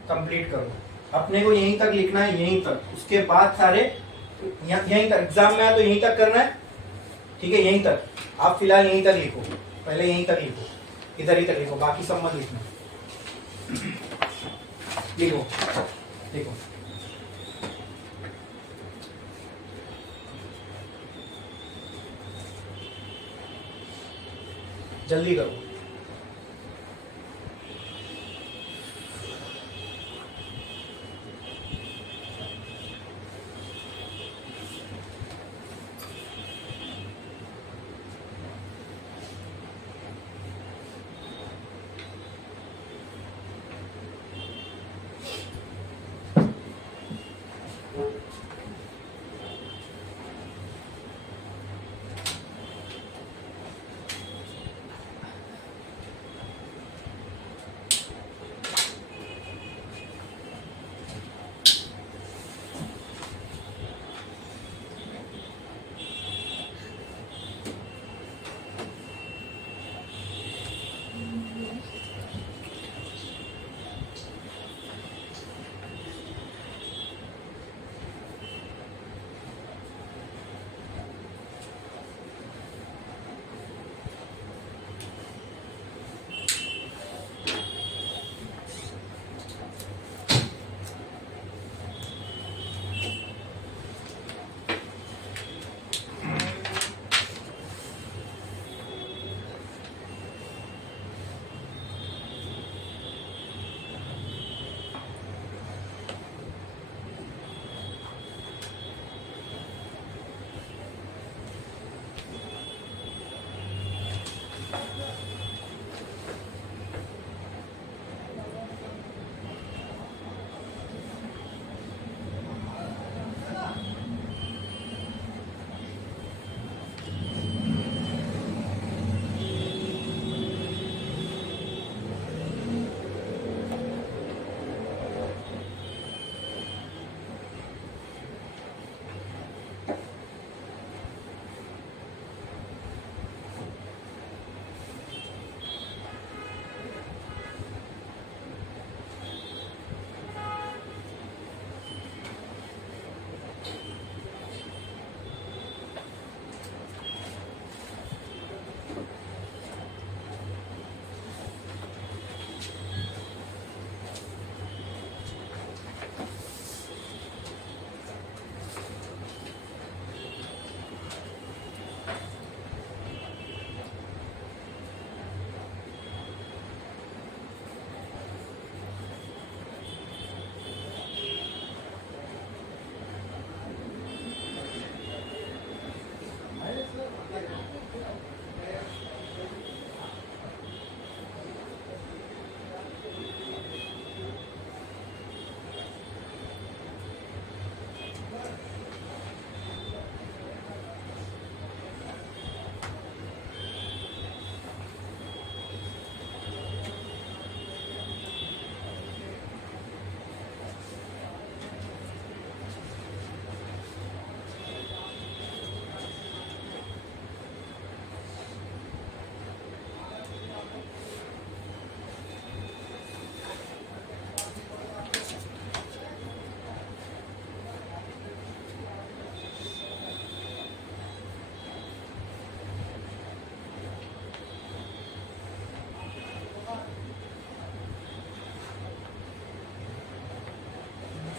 कंप्लीट करो। अपने को यहीं तक लिखना है, यहीं तक, उसके बाद सारे यहीं तक, एग्जाम में आया तो यहीं तक करना है। ठीक है, यहीं तक आप फिलहाल यहीं तक लिखो, पहले यहीं तक लिखो, इधर ही तक लिखो, बाकी सब मत लिखना। लिखो, देखो जल्दी करो।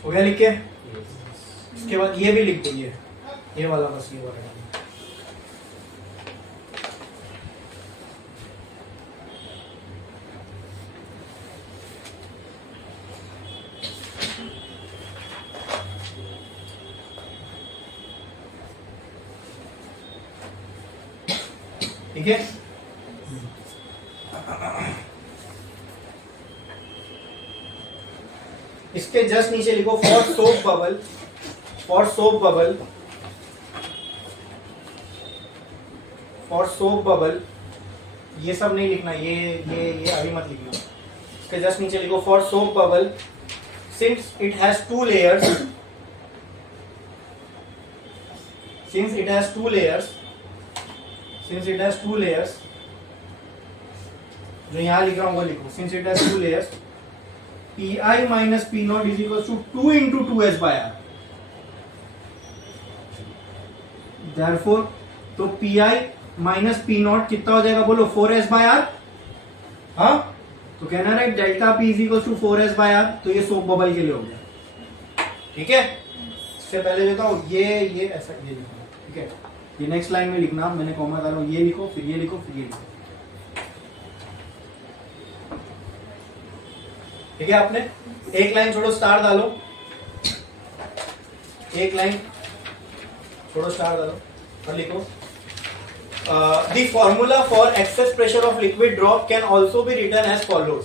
हो गया लिख के? इसके बाद ये भी लिख दो, ये वाला, बस ये वाला। ठीक है, इसके जस्ट नीचे लिखो for soap bubble, for soap bubble, for soap bubble. ये सब नहीं लिखना, ये अभी मत लिखना। इसके जस्ट नीचे लिखो for soap bubble since it has 2 layers, since it has 2 layers, since it has 2 layers, जो यहां लिख रहा हूं वो लिखो, since it has 2 layers, pi minus p naught is equals to 2 into 2s by r. Therefore, तो pi minus p naught कितना हो जाएगा बोलो? 4s by r। हाँ, तो कहना right delta p is equals to 4s by r। तो ये सोप बबल के लिए हो गया। ठीक है, इससे पहले देता हूं ये ऐसा ये लिखो। ठीक है, ये नेक्स्ट लाइन में लिखना, मैंने कॉमा डाला, ये लिखो, फिर ये लिखो, फिर ये लिखो। ठीक है, आपने एक लाइन छोड़ो, स्टार डालो, एक लाइन छोड़ो, स्टार डालो और लिखो the formula for excess pressure of liquid drop can also be written as follows.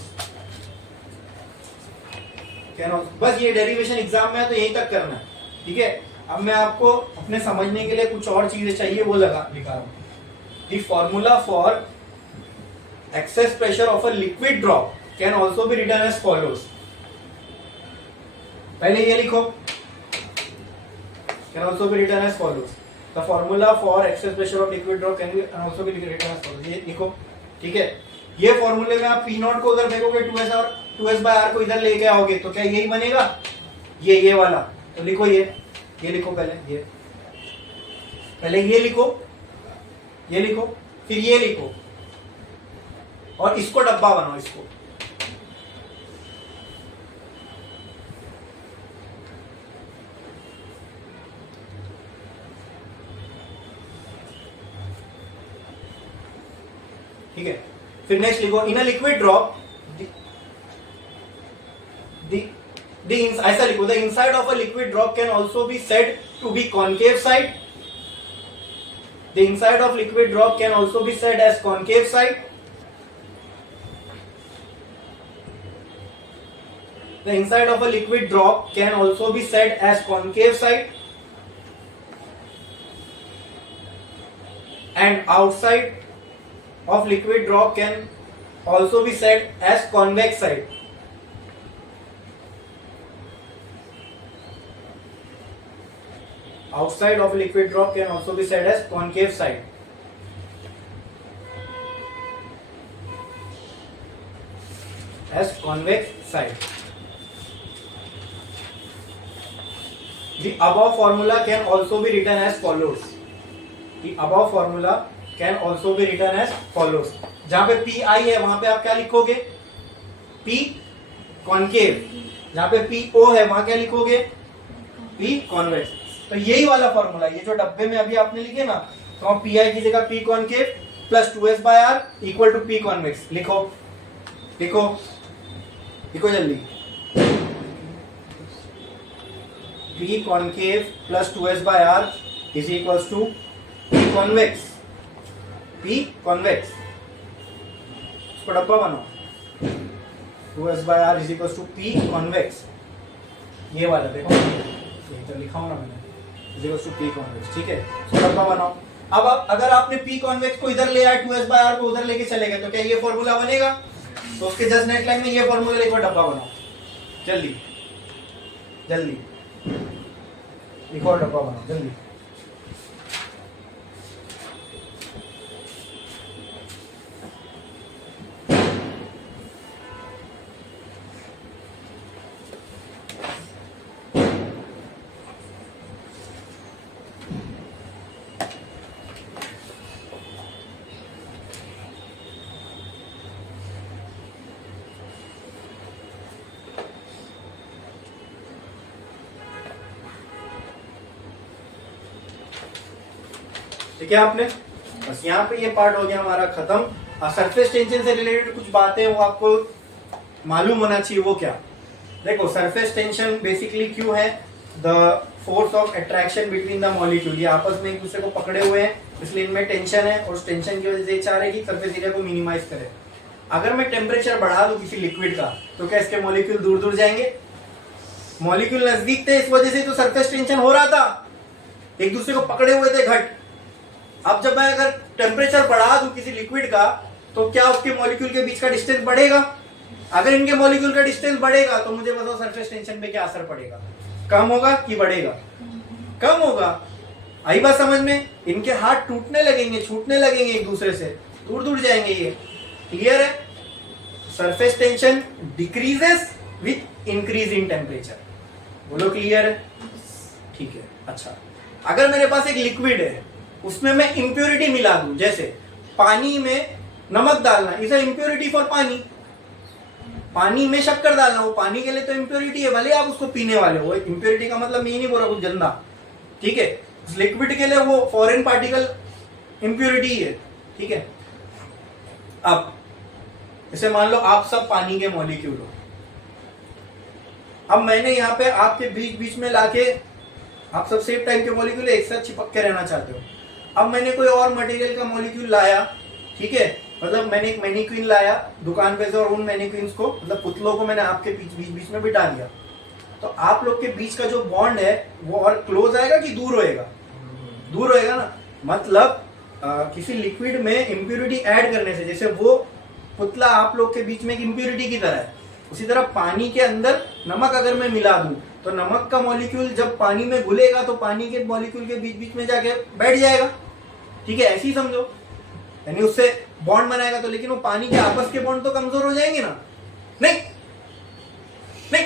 बस ये डेरिवेशन एग्जाम में है तो यहीं तक करना है। ठीक है, अब मैं आपको अपने समझने के लिए कुछ और चीजें चाहिए वो लिखा रहा हूं। The formula for excess pressure of a liquid drop can also be written as follows. पहले ये लिखो, can also be written as follows. The formula for excess pressure of liquid drop can also be written as follows, ये लिखो। ठीक है, ये फॉर्मूले में आप पी नॉट को उधर फेंकोगे, 2s और 2s बाय आर को इधर लेके आओगे तो क्या यही बनेगा? ये वाला। तो लिखो ये लिखो, पहले ये लिखो, ये लिखो, फिर ये लिखो और इसको डब्बा बनाओ, इसको। ठीक है, फिर नेक्स्ट लिखो इन अ लिक्विड ड्रॉप ऐसा लिखो the inside of a liquid drop can also be said to be concave side. The inside of liquid drop can also be said as concave side. The inside of a liquid drop can also be said as concave side and outside of liquid drop can also be said as convex side. Outside of liquid drop can also be said as concave side. As convex side. The above formula can also be written as follows. The above formula can also be written as follows. जहां पे P I है वहां पे आप क्या लिखोगे? P concave. जहां पे पी ओ है वहां क्या लिखोगे? P convex. तो यही वाला फॉर्मूला, ये जो डब्बे में अभी आपने लिखे ना, तो पी आई की जगह P concave plus 2s by R equal to P convex. लिखो लिखो लिखो जल्दी। P concave plus 2s by R is equals to P convex. P convex, इसको डब्बा बनाओ, 2s by r is equals to P convex। ये वाला देखो, ये तो लिखा हूं ना मैंने, is equals to P convex। ठीक है, इसको डब्बा बनाओ। अब अगर आपने P convex को इधर ले आए, 2s by r को उधर लेके चले गए, तो क्या ये फॉर्मूला बनेगा? तो उसके जस्ट नेक्स्ट लाइन में ये फॉर्मूला लिखो, डब्बा बनाओ जल्दी जल्दी, लिखो डब्बा बनाओ जल्दी। ठीक है आपने, बस यहाँ पे ये पार्ट हो गया हमारा खत्म। और सरफेस टेंशन से रिलेटेड कुछ बातें वो आपको मालूम होना चाहिए। वो क्या, देखो सरफेस टेंशन बेसिकली क्यों है, the force of attraction between the molecule, ये आपस में एक दूसरे को पकड़े हुए हैं, इसलिए इनमें टेंशन है और उस टेंशन की वजह से चाह रहे हैं कि सरफेस एरिया को मिनिमाइज करे। अगर मैं टेम्परेचर बढ़ा दूं किसी लिक्विड का तो क्या इसके मॉलिक्यूल दूर दूर जाएंगे? मॉलिक्यूल नजदीक थे, इस वजह से तो सरफेस टेंशन हो रहा था, एक दूसरे को पकड़े हुए थे घट। अब जब मैं अगर टेम्परेचर बढ़ा दूं किसी लिक्विड का तो क्या उसके मॉलिक्यूल के बीच का डिस्टेंस बढ़ेगा? अगर इनके मॉलिक्यूल का डिस्टेंस बढ़ेगा तो मुझे बताओ सरफेस टेंशन पे क्या असर पड़ेगा, कम होगा कि बढ़ेगा? कम होगा। आई बात समझ में? इनके हाथ टूटने लगेंगे, छूटने लगेंगे एक दूसरे से, दूर दूर जाएंगे। ये क्लियर है? Surface tension decreases with increase in temperature. बोलो क्लियर है? ठीक है। अच्छा, अगर मेरे पास एक लिक्विड है उसमें मैं इंप्योरिटी मिला दूं, जैसे पानी में नमक डालना इज अ इंप्योरिटी फॉर पानी, पानी में शक्कर डालना वो पानी के लिए तो इंप्योरिटी है, भले आप उसको पीने वाले हो। इंप्योरिटी का मतलब मैं ये नहीं बोल रहा कुछ गंदा, ठीक है? लिक्विड के लिए वो फॉरेन पार्टिकल इंप्योरिटी है, ठीक है? अब इसे मान लो आप सब पानी के मॉलिक्यूल हो, अब मैंने यहाँ पे आपके बीच बीच में लाके, आप सब सेम टाइप के मॉलिक्यूल एक साथ चिपक के रहना चाहते हो, अब मैंने कोई और मटेरियल का मॉलिक्यूल लाया, ठीक है? मतलब मैंने एक मैनिक्विन लाया दुकान पे से और उन मैनिक्विन्स को, मतलब पुतलों को मैंने आपके बीच बीच में बिठा दिया, तो आप लोग के बीच का जो बॉन्ड है वो और क्लोज आएगा कि दूर होएगा? दूर होएगा ना। मतलब किसी लिक्विड में इम्प्यूरिटी ऐड करने से, जैसे वो पुतला आप लोग के बीच में एक इम्प्यूरिटी की तरह है, उसी तरह पानी के अंदर नमक अगर मैं मिला दूं तो नमक का मॉलिक्यूल जब पानी में घुलेगा तो पानी के मॉलिक्यूल के बीच बीच में जाके बैठ जाएगा, ठीक है? ऐसे ही समझो, यानी उससे बॉन्ड बनाएगा तो, लेकिन वो पानी के आपस के बॉन्ड तो कमजोर हो जाएंगे ना? नहीं नहीं,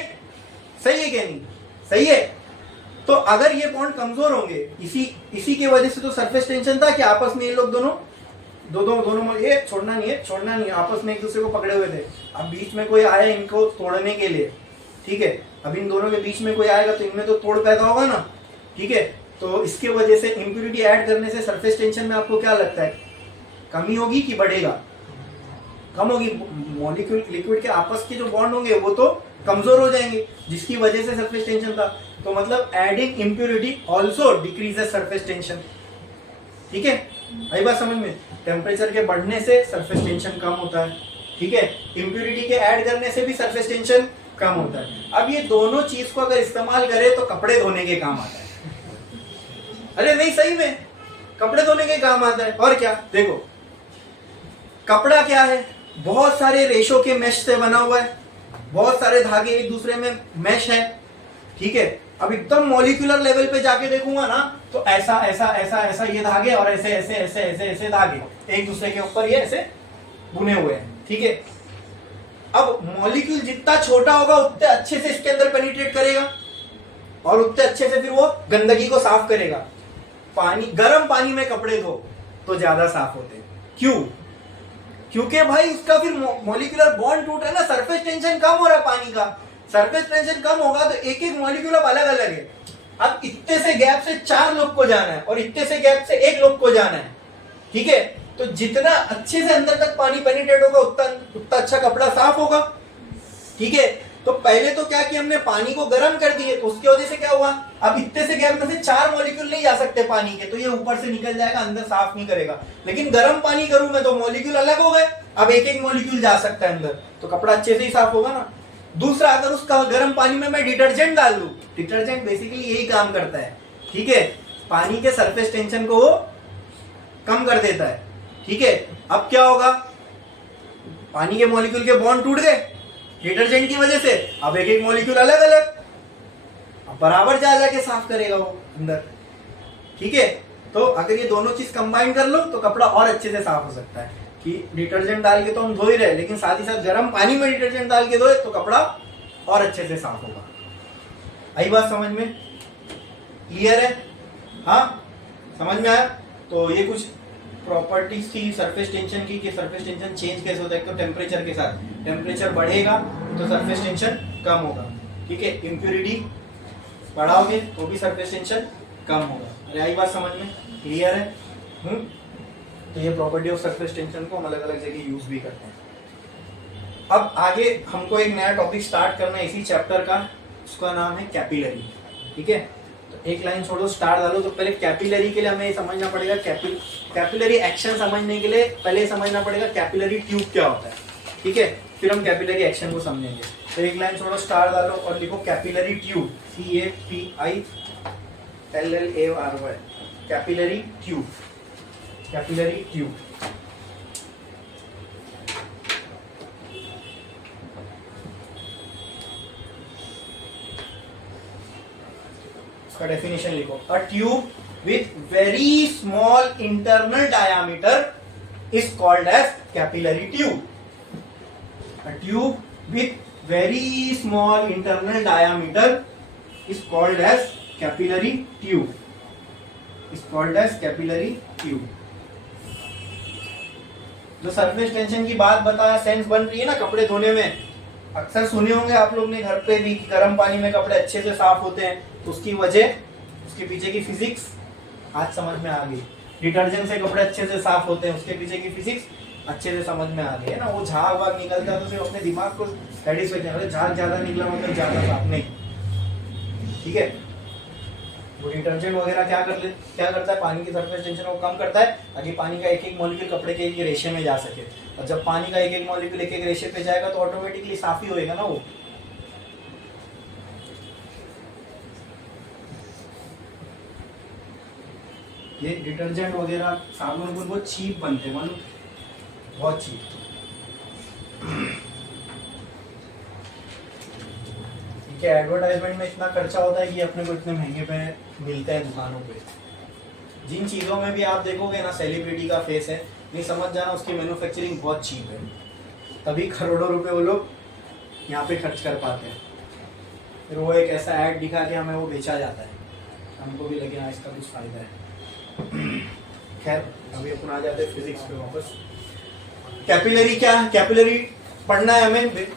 सही है क्या? नहीं सही है। तो अगर ये बॉन्ड कमजोर होंगे, इसी की वजह से तो सरफेस टेंशन था कि आपस में ये लोग दोनों ये छोड़ना नहीं, आपस में एक दूसरे को पकड़े हुए थे। अब बीच में कोई आया इनको तोड़ने के लिए, ठीक है? अब इन दोनों के बीच में कोई आएगा तो इनमें तो तोड़ पैदा होगा ना, ठीक है? तो इसके वजह से इंप्यूरिटी ऐड करने से सरफेस टेंशन में आपको क्या लगता है, कमी होगी कि बढ़ेगा? कम होगी। मॉलिक्यूल लिक्विड के आपस के जो बॉन्ड होंगे वो तो कमजोर हो जाएंगे, जिसकी वजह से सरफेस टेंशन था। तो मतलब adding impurity also decreases surface tension, ठीक है? आई बात समझ में? टेम्परेचर के बढ़ने से सरफेस टेंशन कम होता है, ठीक है? इंप्यूरिटी के ऐड करने से भी सरफेस टेंशन कम होता है। अब ये दोनों चीज को अगर इस्तेमाल करें तो कपड़े धोने के काम आता है। अरे नहीं, सही में कपड़े धोने के काम आता है। और क्या, देखो कपड़ा क्या है, बहुत सारे रेशों के मैश से बना हुआ है, बहुत सारे धागे एक दूसरे में मैश है, ठीक है? अब एकदम मॉलिक्यूलर लेवल पे जाके देखूंगा ना तो ऐसा ऐसा ऐसा ऐसा ये धागे और ऐसे ऐसे ऐसे ऐसे ऐसे धागे एक दूसरे के ऊपर ये ऐसे बुने हुए हैं, ठीक है? अब मॉलिक्यूल जितना छोटा होगा उतने अच्छे से इसके अंदर पेनिट्रेट करेगा और उतने अच्छे से फिर वो गंदगी को साफ करेगा। गर्म पानी में कपड़े धो तो ज्यादा साफ होते हैं। क्यों? क्योंकि भाई उसका फिर मॉलिक्यूलर बॉन्ड टूट रहा है ना, सरफेस टेंशन कम हो रहा है पानी का। सरफेस टेंशन कम होगा तो एक एक मॉलिक्यूल अब अलग अलग है। अब इतने से गैप से 4 लोग को जाना है और इतने से गैप से 1 लोग को जाना है, ठीक है? तो जितना अच्छे से अंदर तक पानी पेनिट्रेट होगा उतना अच्छा कपड़ा साफ होगा, ठीक है? तो पहले तो क्या कि हमने पानी को गर्म कर दिए, तो उसकी वजह से क्या हुआ, अब इतने से गैप में से 4 मॉलिक्यूल नहीं जा सकते पानी के, तो ये ऊपर से निकल जाएगा, अंदर साफ नहीं करेगा। लेकिन गर्म पानी करूं मैं तो मॉलिक्यूल अलग हो गए, अब एक एक मॉलिक्यूल जा सकता है अंदर, तो कपड़ा अच्छे से ही साफ होगा ना। दूसरा, अगर उसका गर्म पानी में मैं डिटर्जेंट डाल दूं, डिटर्जेंट बेसिकली यही काम करता है, ठीक है? पानी के सरफेस टेंशन को वो कम कर देता है, ठीक है? अब क्या होगा, पानी के मॉलिक्यूल के बॉन्ड टूट गए डिटर्जेंट की वजह से, अब एक एक मॉलिक्यूल अलग अलग, अब बराबर जा जाके साफ करेगा वो अंदर, ठीक है? तो अगर ये दोनों चीज कंबाइन कर लो तो कपड़ा और अच्छे से साफ हो सकता है कि डिटर्जेंट डाल के तो हम धो ही रहे, लेकिन साथ ही साथ गर्म पानी में डिटर्जेंट डाल के धोए तो कपड़ा और अच्छे से साफ होगा। आई बात समझ में? क्लियर है? हाँ, समझ में आया? तो ये कुछ प्रॉपर्टीज थी सरफेस टेंशन की कि सरफेस टेंशन चेंज कैसे होता है। तो टेम्परेचर के साथ, टेम्परेचर बढ़ेगा तो सरफेस टेंशन कम होगा, ठीक है? इंप्यूरिटी बढ़ाओगे तो भी सरफेस टेंशन कम होगा। अरे आई बात समझ में? क्लियर है? तो ये प्रॉपर्टी ऑफ सरफेस टेंशन को हम अलग अलग जगह यूज भी करते हैं। अब आगे हमको एक नया टॉपिक स्टार्ट करना है इसी चैप्टर का, उसका नाम है कैपिलरी। ठीक है, तो एक लाइन छोड़ो, स्टार डालो। तो पहले कैपिलरी के लिए हमें समझना पड़ेगा, कैपिलरी एक्शन समझने के लिए पहले समझना पड़ेगा कैपिलरी ट्यूब क्या होता है। ठीक है, फिर हम कैपिलरी एक्शन को समझेंगे। तो एक लाइन छोड़ो, स्टार डालो और लिखो capillary tube, CAPILLARY, capillary tube, capillary tube. इसका डेफिनेशन लिखो, a tube with very small internal diameter is called as capillary tube. A tube with very small internal diameter is called as capillary tube. Is called as capillary tube. जो surface tension की बात बताया, sense बन रही है ना कपड़े धोने में। अक्सर सुने होंगे आप लोग ने घर पे भी, गर्म पानी में कपड़े अच्छे से साफ होते हैं। तो उसकी वजह, उसके पीछे की फिजिक्स आज समझ में आ गई। डिटर्जेंट से कपड़े अच्छे से साफ होते हैं, उसके पीछे की फिजिक्स अच्छे से समझ में आ गई है ना। वो झाग वाग निकलता है तो सिर्फ अपने दिमाग को सेटिस्फेक्शन, झाग ज्यादा निकला मतलब ज्यादा साफ नहीं। ठीक है, वो डिटर्जेंट वगैरह क्या करता है, पानी की सरफेस टेंशन को कम करता है ताकि पानी का एक एक मॉलिक्यूल कपड़े के एक रेशे में जा सके। और जब पानी का एक एक मॉलिक्यूल एक एक रेशे पे जाएगा तो ऑटोमेटिकली साफ ही होएगा ना वो। ये डिटर्जेंट वगैरह साबुन बहुत चीप बनते हैं, मालूम, बहुत चीप। ठीक है, एडवर्टाइजमेंट में इतना खर्चा होता है कि अपने को इतने महंगे पे मिलते हैं दुकानों पे। जिन चीजों में भी आप देखोगे ना सेलिब्रिटी का फेस है, नहीं समझ जाना उसकी मैन्युफैक्चरिंग बहुत चीप है, तभी करोड़ों रुपए वो लोग यहाँ पे खर्च कर पाते हैं। फिर वो एक ऐसा ऐड दिखा के हमें वो बेचा जाता है, हमको भी लगे हाँ इसका कुछ फायदा है। खैर अभी अपन आ जाते हैं फिजिक्स पे वापस। कैपिलरी क्या है, कैपिलरी पढ़ना है हमें।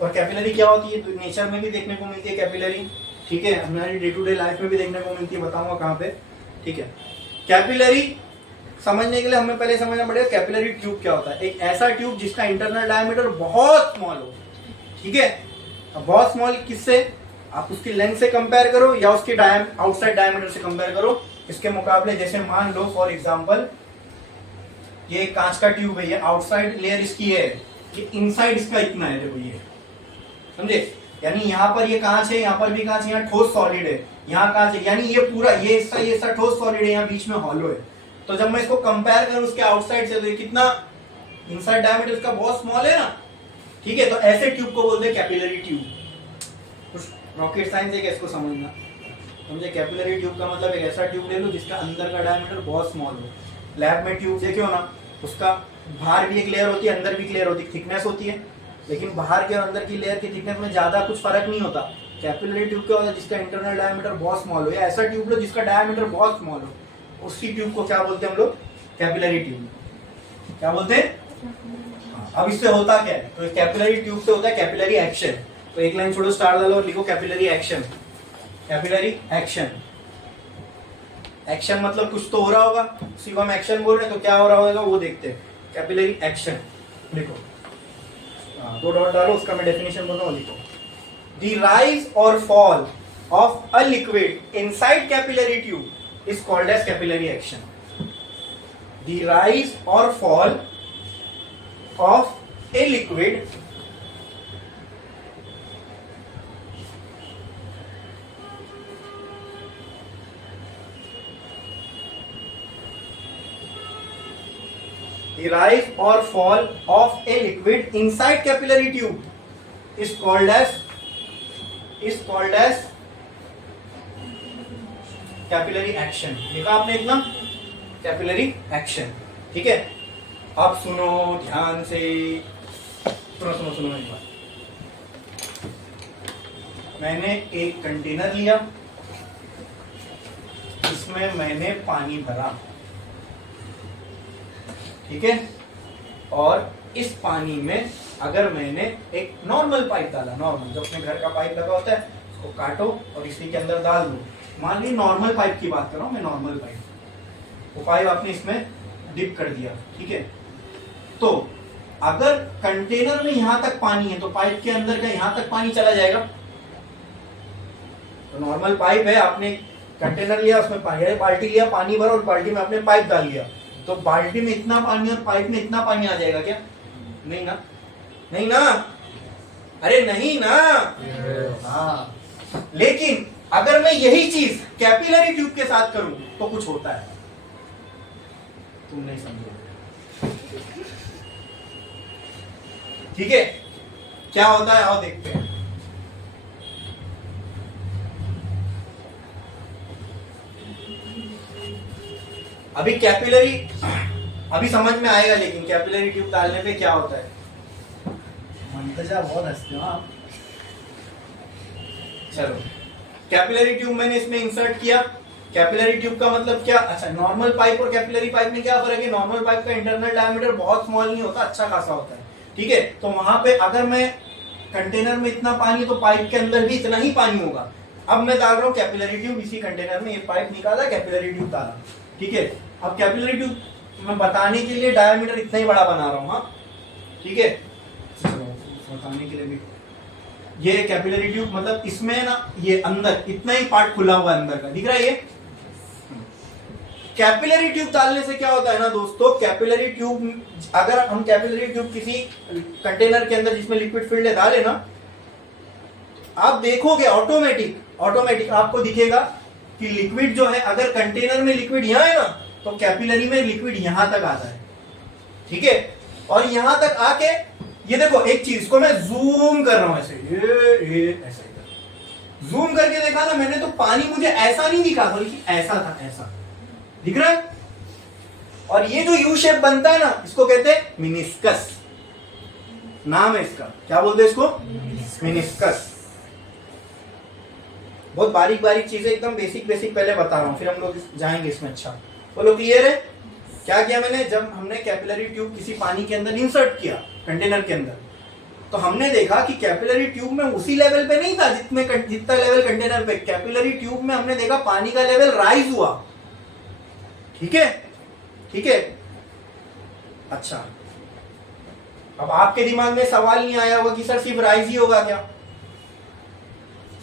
और कैपिलरी क्या होती है तो नेचर में भी देखने को मिलती है कैपिलरी। ठीक है, हमारी डे टू डे लाइफ में भी देखने को मिलती है, बताऊंगा कहाँ पे। ठीक है, कैपिलरी समझने के लिए हमें पहले समझना पड़ेगा कैपिलरी ट्यूब क्या होता है। एक ऐसा ट्यूब जिसका इंटरनल डायमीटर बहुत स्मॉल हो। ठीक है, अब बहुत स्मॉल किससे, आप उसकी लेंथ से कंपेयर करो या उसके आउटसाइड डायमीटर से कंपेयर करो। इसके मुकाबले जैसे मान लो फॉर एग्जांपल ये कांच का ट्यूब है, ये आउटसाइड लेयर इसकी है, ये इनसाइड इसका इतना है, देखो ये, समझे। यानी यहाँ पर ये कांच है, यहाँ पर भी कांच है, यहाँ ठोस सॉलिड है, यहाँ कांच है, यानी ये पूरा ये हिस्सा ठोस सॉलिड है, यहाँ बीच में हॉलो है। तो जब मैं इसको कंपेयर करूं उसके आउटसाइड से तो ये कितना इनसाइड डायमीटर इसका बहुत स्मॉल है ना। ठीक है, तो ऐसे ट्यूब को बोलते हैं कैपिलरी ट्यूब। कुछ रॉकेट साइंस है, इसको समझना, समझे। कैपिलरी ट्यूब का मतलब एक ऐसा ट्यूब ले लो जिसका अंदर का डायमीटर बहुत स्मॉल हो। लैब में ट्यूब देखियो ना, उसका बाहर भी एक लेयर होती है, अंदर भी एक लेयर होती है, थिकनेस होती है, लेकिन बाहर के और अंदर की लेयर की थिकनेस में ज्यादा कुछ फर्क नहीं होता। कैपिलरी ट्यूब क्या होता है, जिसका इंटरनल डायमीटर बहुत स्मॉल हो, या ऐसा ट्यूब लो जिसका डायमीटर बहुत स्मॉल हो, उसी ट्यूब को क्या बोलते हैं हम लोग, कैपिलरी ट्यूब। क्या बोलते हैं। अब इससे होता क्या है, तो कैपिलरी ट्यूब से होता है कैपिलरी एक्शन। तो एक लाइन छोड़ो, स्टार डालो और लिखो capillary action. Capillary action, action मतलब कुछ तो हो रहा होगा, उसी को हम एक्शन बोल रहे हैं, तो क्या हो रहा होगा वो देखते हैं। कैपिलरी एक्शन लिखो, दो डॉट डालो, उसका मैं डेफिनेशन बोल रहा हूँ, लिखो। The rise or fall of a liquid inside capillary tube is called as capillary action. The rise or fall of a liquid the rise or fall of a liquid inside capillary tube is called as capillary action। लिखा आपने इतना, capillary action। ठीक है, अब सुनो ध्यान से, सुनो एक बात। मैंने एक कंटेनर लिया, इसमें मैंने पानी भरा, ठीक है, और इस पानी में अगर मैंने एक नॉर्मल पाइप डाला, नॉर्मल जो अपने घर का पाइप लगा होता है, उसको काटो और इसी के अंदर डाल दो। मान ली नॉर्मल पाइप की बात कर रहा हूं मैं, नॉर्मल पाइप। वो पाइप आपने इसमें डिप कर दिया, ठीक है। तो अगर कंटेनर में यहां तक पानी है तो पाइप के अंदर का यहां तक पानी चला जाएगा। तो नॉर्मल पाइप है, आपने कंटेनर लिया, उसमें पानी, बाल्टी लिया, पानी भरा और बाल्टी में आपने पाइप डाल लिया, तो बाल्टी में इतना पानी और पाइप में इतना पानी आ जाएगा क्या? नहीं ना, नहीं ना, अरे नहीं ना। हाँ, लेकिन अगर मैं यही चीज कैपिलरी ट्यूब के साथ करूं तो कुछ होता है, तुम नहीं समझोगे। ठीक है, क्या होता है आओ देखते हैं। अभी कैपिलरी, अभी समझ में आएगा, लेकिन कैपिलरी ट्यूब डालने पे क्या होता है। मंतजा बहुत हंसते हो आप। चलो, कैपिलरी ट्यूब मैंने इसमें इंसर्ट किया। कैपिलरी ट्यूब का मतलब क्या? अच्छा, नॉर्मल पाइप और कैपिलरी पाइप में क्या फर्क है? नॉर्मल पाइप का इंटरनल डायमीटर बहुत स्मॉल नहीं होता, अच्छा खासा होता है, ठीक है। तो वहां पे अगर मैं कंटेनर में इतना पानी, तो पाइप के अंदर भी इतना ही पानी होगा। अब मैं डाल रहा हूँ कैपिलरी ट्यूब इसी कंटेनर में, ये पाइप निकाला, कैपिलरी ट्यूब डाला, ठीक है। अब कैपिलरी ट्यूब मैं बताने के लिए डायमीटर इतना ही बड़ा बना रहा हूँ, हाँ ठीक है, बताने के लिए भी। ये कैपिलरी ट्यूब मतलब इसमें ना, ये अंदर इतना ही पार्ट खुला हुआ है अंदर का, दिख रहा है ये। कैपिलरी ट्यूब डालने से क्या होता है ना दोस्तों, कैपिलरी ट्यूब, अगर हम कैपिलरी ट्यूब किसी कंटेनर के अंदर जिसमें लिक्विड फिल्ड है डाले ना, आप देखोगे ऑटोमेटिक आपको दिखेगा कि लिक्विड जो है, अगर कंटेनर में लिक्विड यहां है ना, तो कैपिलरी में लिक्विड यहां तक आता है, ठीक है। और यहां तक आके ये देखो, एक चीज को मैं जूम कर रहा हूं ऐसे, ये ऐसे जूम करके देखा ना मैंने, तो पानी मुझे ऐसा नहीं दिखा, बल्कि ऐसा था, ऐसा दिख रहा है। और ये जो यू शेप बनता है ना, इसको कहते हैं मिनिस्कस, नाम है इसका, क्या बोलते हैं इसको? मिनिस्कस। बहुत बारीक बारीक चीजें, एकदम बेसिक पहले बता रहा हूं, फिर हम लोग जाएंगे इसमें। अच्छा बोलो, क्लियर है? क्या किया मैंने, जब हमने कैपिलरी ट्यूब किसी पानी के अंदर इंसर्ट किया कंटेनर के अंदर, तो हमने देखा कि कैपिलरी ट्यूब में उसी लेवल पे नहीं था जितना लेवल कंटेनर पे। कैपिलरी ट्यूब में हमने देखा पानी का लेवल राइज हुआ, ठीक है, ठीक है। अच्छा, अब आपके दिमाग में सवाल नहीं आया होगा कि सर सिर्फ राइज ही होगा क्या?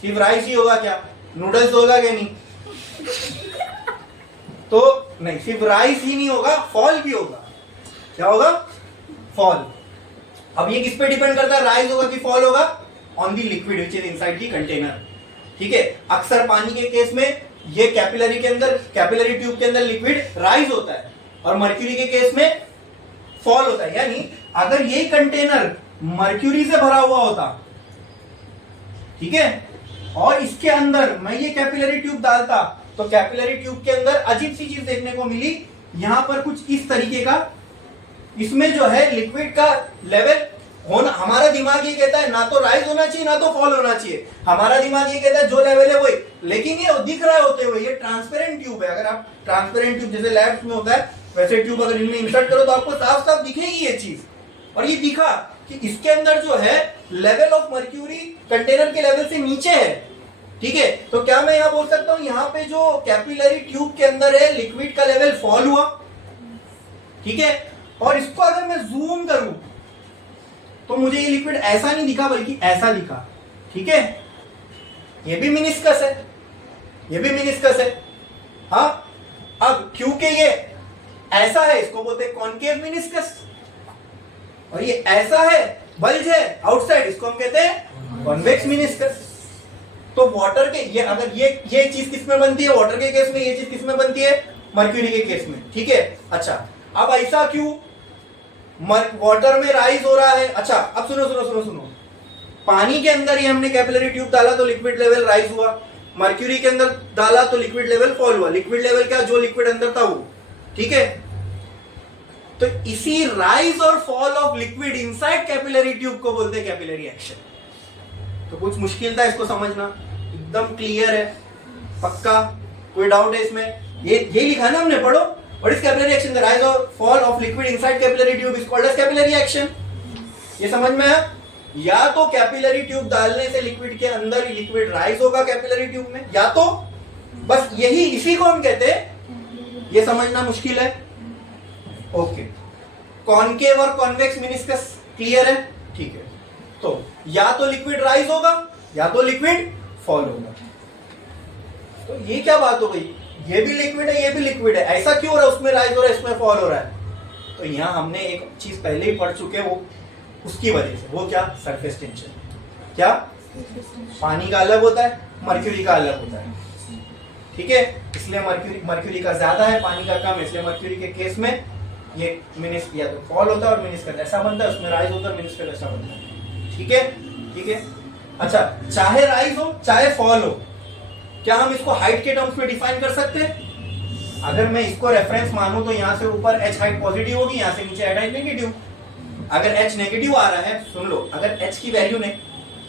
सिर्फ राइस ही होगा क्या? नूडल्स होगा क्या? नहीं, तो नहीं, सिर्फ राइस ही नहीं होगा, फॉल भी होगा। क्या होगा? फॉल। अब ये किस पे डिपेंड करता है, राइज होगा कि फॉल होगा? On the liquid which is inside the container, ठीक है। अक्सर पानी के केस में ये कैपिलरी के अंदर, कैपिलरी ट्यूब के अंदर लिक्विड राइज होता है, और मर्क्यूरी के केस में फॉल होता है। यानी अगर ये कंटेनर मर्क्यूरी से भरा हुआ होता, ठीक है, और इसके अंदर मैं ये कैपिलरी ट्यूब डालता, तो कैपिलरी ट्यूब के अंदर अजीब सी चीज देखने को मिली। यहां पर कुछ इस तरीके का, इसमें जो है लिक्विड का लेवल होना, हमारा दिमाग ये कहता है ना तो राइज होना चाहिए ना तो फॉल होना चाहिए। हमारा दिमाग ये कहता है जो लेवल है वही, लेकिन ये दिख रहा है होते हुए, ये ट्रांसपेरेंट ट्यूब है। अगर आप ट्रांसपेरेंट ट्यूब जैसे लैब्स में होता है, वैसे ट्यूब अगर इनमें इंसर्ट करो तो आपको साफ साफ दिखेगी ये चीज। और ये दिखा कि इसके अंदर जो है लेवल ऑफ मर्क्यूरी कंटेनर के लेवल से नीचे है, ठीक है। तो क्या मैं यहां बोल सकता हूं, यहां पे जो कैपिलरी ट्यूब के अंदर है लिक्विड का लेवल फॉल हुआ, ठीक है। और इसको अगर मैं जूम करूं तो मुझे ये लिक्विड ऐसा नहीं दिखा, बल्कि ऐसा दिखा, ठीक है। ये भी मिनिस्कस है, ये भी मिनिस्कस है, हाँ। अब क्योंकि ये ऐसा है, इसको बोलते हैं कॉनकेव मिनिस्कस, और ये ऐसा है, बल्ज है आउटसाइड, इसको हम कहते हैं कॉन्वेक्स मिनिस्कस। तो वाटर के, ये अगर ये चीज किस में बनती है, वाटर के केस में, ये चीज किस में बनती है, मर्क्यूरी के केस में, ठीक है। अच्छा, अब ऐसा क्यों, वाटर में राइज हो रहा है। अच्छा, अब सुनो, पानी के अंदर ये हमने कैपिलरी ट्यूब डाला तो लिक्विड लेवल राइज हुआ, मर्क्यूरी के अंदर डाला तो लिक्विड लेवल फॉल हुआ। लिक्विड लेवल क्या, जो लिक्विड अंदर था वो, ठीक है। तो इसी rise or fall of liquid inside capillary tube को बोलते हैं कैपिलरी एक्शन। तो कुछ मुश्किल था इसको समझना, एकदम क्लियर है, पक्का, कोई डाउट है इसमें? ये लिखा ना हमने, पढ़ो। What is capillary action? The rise or fall of liquid inside capillary tube is called as capillary action. ये समझ में आया? या तो कैपिलरी ट्यूब डालने से लिक्विड के अंदर लिक्विड राइज होगा कैपिलरी ट्यूब में, या तो बस यही, इसी को हम कहते हैं ये समझना मुश्किल है? ओके, कॉनकेव और कॉन्वेक्स मेनिस्कस क्लियर है? ठीक है, तो या तो लिक्विड राइज होगा या तो लिक्विड फॉल होगा। तो ये क्या बात हो गई, ये भी लिक्विड है ये भी लिक्विड है, ऐसा क्यों हो रहा है, उसमें राइज हो रहा है इसमें फॉल हो रहा है? तो यहां हमने एक चीज पहले ही पढ़ चुके हैं, वो उसकी वजह से, वो क्या, सरफेस टेंशन। क्या, पानी का अलग होता है, मर्क्यूरी का अलग होता है, ठीक है, इसलिए मर्क्यूरी का ज्यादा है, पानी का कम, इसलिए मर्क्यूरी के केस में ये मिनिस्क या तो फॉल होता है और मिनिस्कस ऐसा बनता है, उसमें राइज होता है, मिनिस्कस ऐसा बनता है। ठीक है, ठीक है। अच्छा, चाहे राइज हो चाहे फॉल हो, क्या हम इसको हाइट के टर्म्स में डिफाइन कर सकते हैं? अगर मैं इसको रेफरेंस मानूं तो यहां से ऊपर h हाइट पॉजिटिव होगी, यहां से नीचे h हाइट नेगेटिव। अगर h नेगेटिव आ रहा है, सुन लो, अगर h की वैल्यू ने,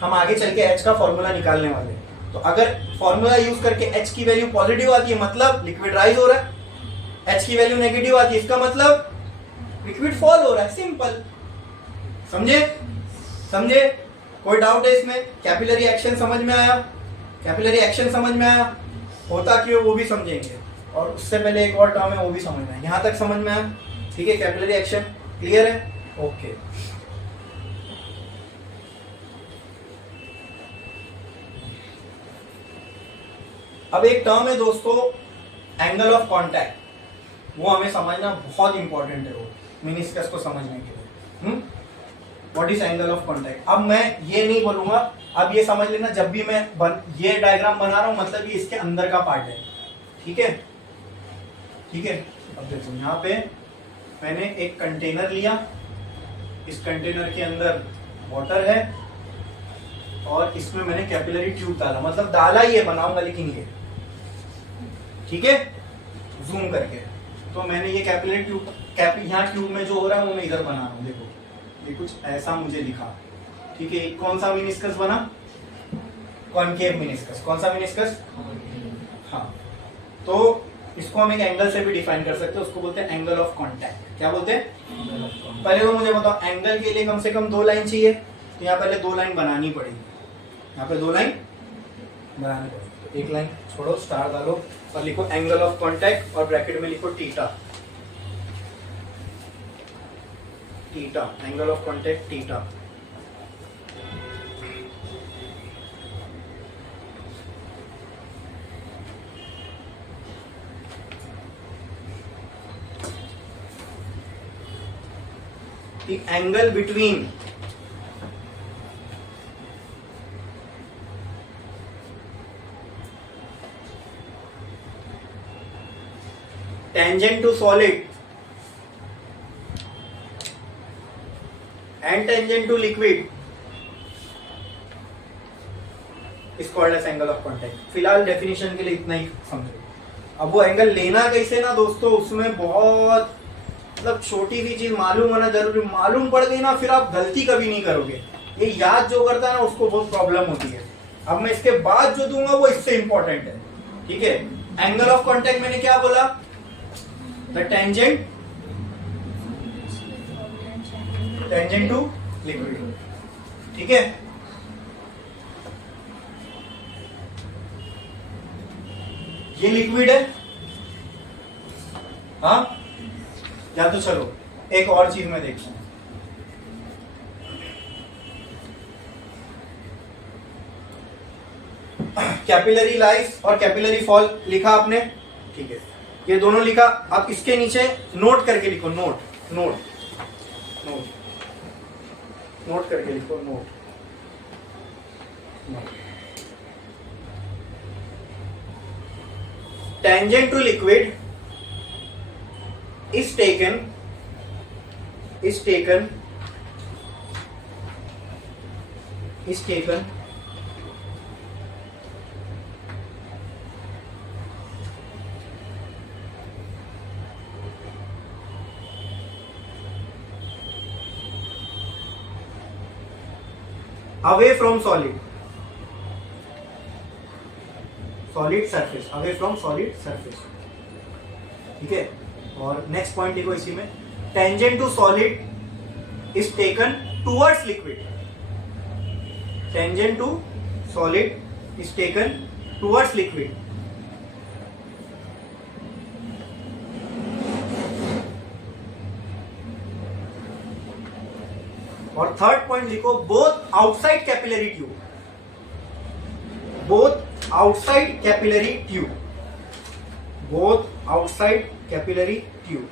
हम आगे चल के h का फॉर्मूला निकालने वाले हैं, तो अगर फॉर्मूला यूज करके h की वैल्यू पॉजिटिव आती है मतलब लिक्विड राइज हो रहा है, h की वैल्यू नेगेटिव आती है इसका मतलब लिक्विड फॉल हो रहा है, सिंपल। समझे? समझे? कोई डाउट है इसमें? कैपिलरी एक्शन समझ में आया? कैपिलरी एक्शन समझ में आया? होता क्यों वो भी समझेंगे, और उससे पहले एक और टर्म है वो भी समझ में आया। यहां तक समझ में आया? ठीक है, कैपिलरी एक्शन क्लियर है? ओके। अब एक टर्म है दोस्तों, एंगल ऑफ कांटेक्ट, वो हमें समझना बहुत इंपॉर्टेंट है, वो मेनिस्कस को समझने के लिए। What is angle of contact? अब मैं ये नहीं बोलूंगा, अब ये समझ लेना, जब भी मैं ये डायग्राम बना रहा हूं मतलब ये इसके अंदर का पार्ट है, ठीक है, ठीक है। अब देखो यहाँ पे मैंने एक कंटेनर लिया, इस कंटेनर के अंदर वाटर है और इसमें मैंने कैपिलरी ट्यूब डाला, मतलब डाला ही है, बनाऊंगा लेकिन ये, ठीक है, जूम करके। तो मैंने ये कैपिलरी ट्यूब, यहाँ ट्यूब में जो हो रहा है वो मैं इधर बना रहा हूँ, देखो ये कुछ ऐसा मुझे दिखा, ठीक है। कौन सा मेनिस्कस बना? Concave meniscus. कौन सा मेनिस्कस? हाँ, तो इसको हम एक एंगल से भी डिफाइन कर सकते हैं, उसको बोलते हैं एंगल ऑफ कांटेक्ट। क्या बोलते हैं? पहले तो मुझे बताओ, एंगल के लिए कम से कम 2 लाइन चाहिए, तो यहाँ पहले 2 लाइन बनानी पड़ेगी, यहाँ पे 2 लाइन बनानी पड़ेगी। तो एक लाइन छोड़ो, स्टार डालो और लिखो एंगल ऑफ कांटेक्ट और ब्रैकेट में लिखो theta, theta, angle of contact theta. The angle between tangent to solid and tangent to liquid is called as angle of contact। फिलहाल डेफिनेशन के लिए इतना ही समझो। अब वो एंगल लेना कैसे ना दोस्तों, उसमें बहुत मतलब छोटी सी चीज मालूम होना जरूरी, मालूम पड़ गई ना फिर आप गलती कभी नहीं करोगे। ये याद जो करता है ना उसको बहुत प्रॉब्लम होती है। अब मैं इसके बाद जो दूंगा वो इससे इंपॉर्टेंट है, ठीक है। एंगल ऑफ कांटेक्ट मैंने क्या बोला? द टेंजेंट टू लिक्विड, ठीक है। ये लिक्विड है, हाँ, या तो चलो एक और चीज में देखते हैं। कैपिलरी राइज और कैपिलरी फॉल लिखा आपने, ठीक है, ये दोनों लिखा। अब इसके नीचे नोट करके लिखो, नोट नोट नोट नोट करके लिखो, note note. Tangent to liquid is taken away from solid surface, away from solid surface, ठीक है। और नेक्स्ट पॉइंट लिखो इसी में, tangent to solid is taken towards liquid, tangent to solid is taken towards liquid, और third point लिखो both outside capillary tube, both outside capillary tube, both outside capillary tube,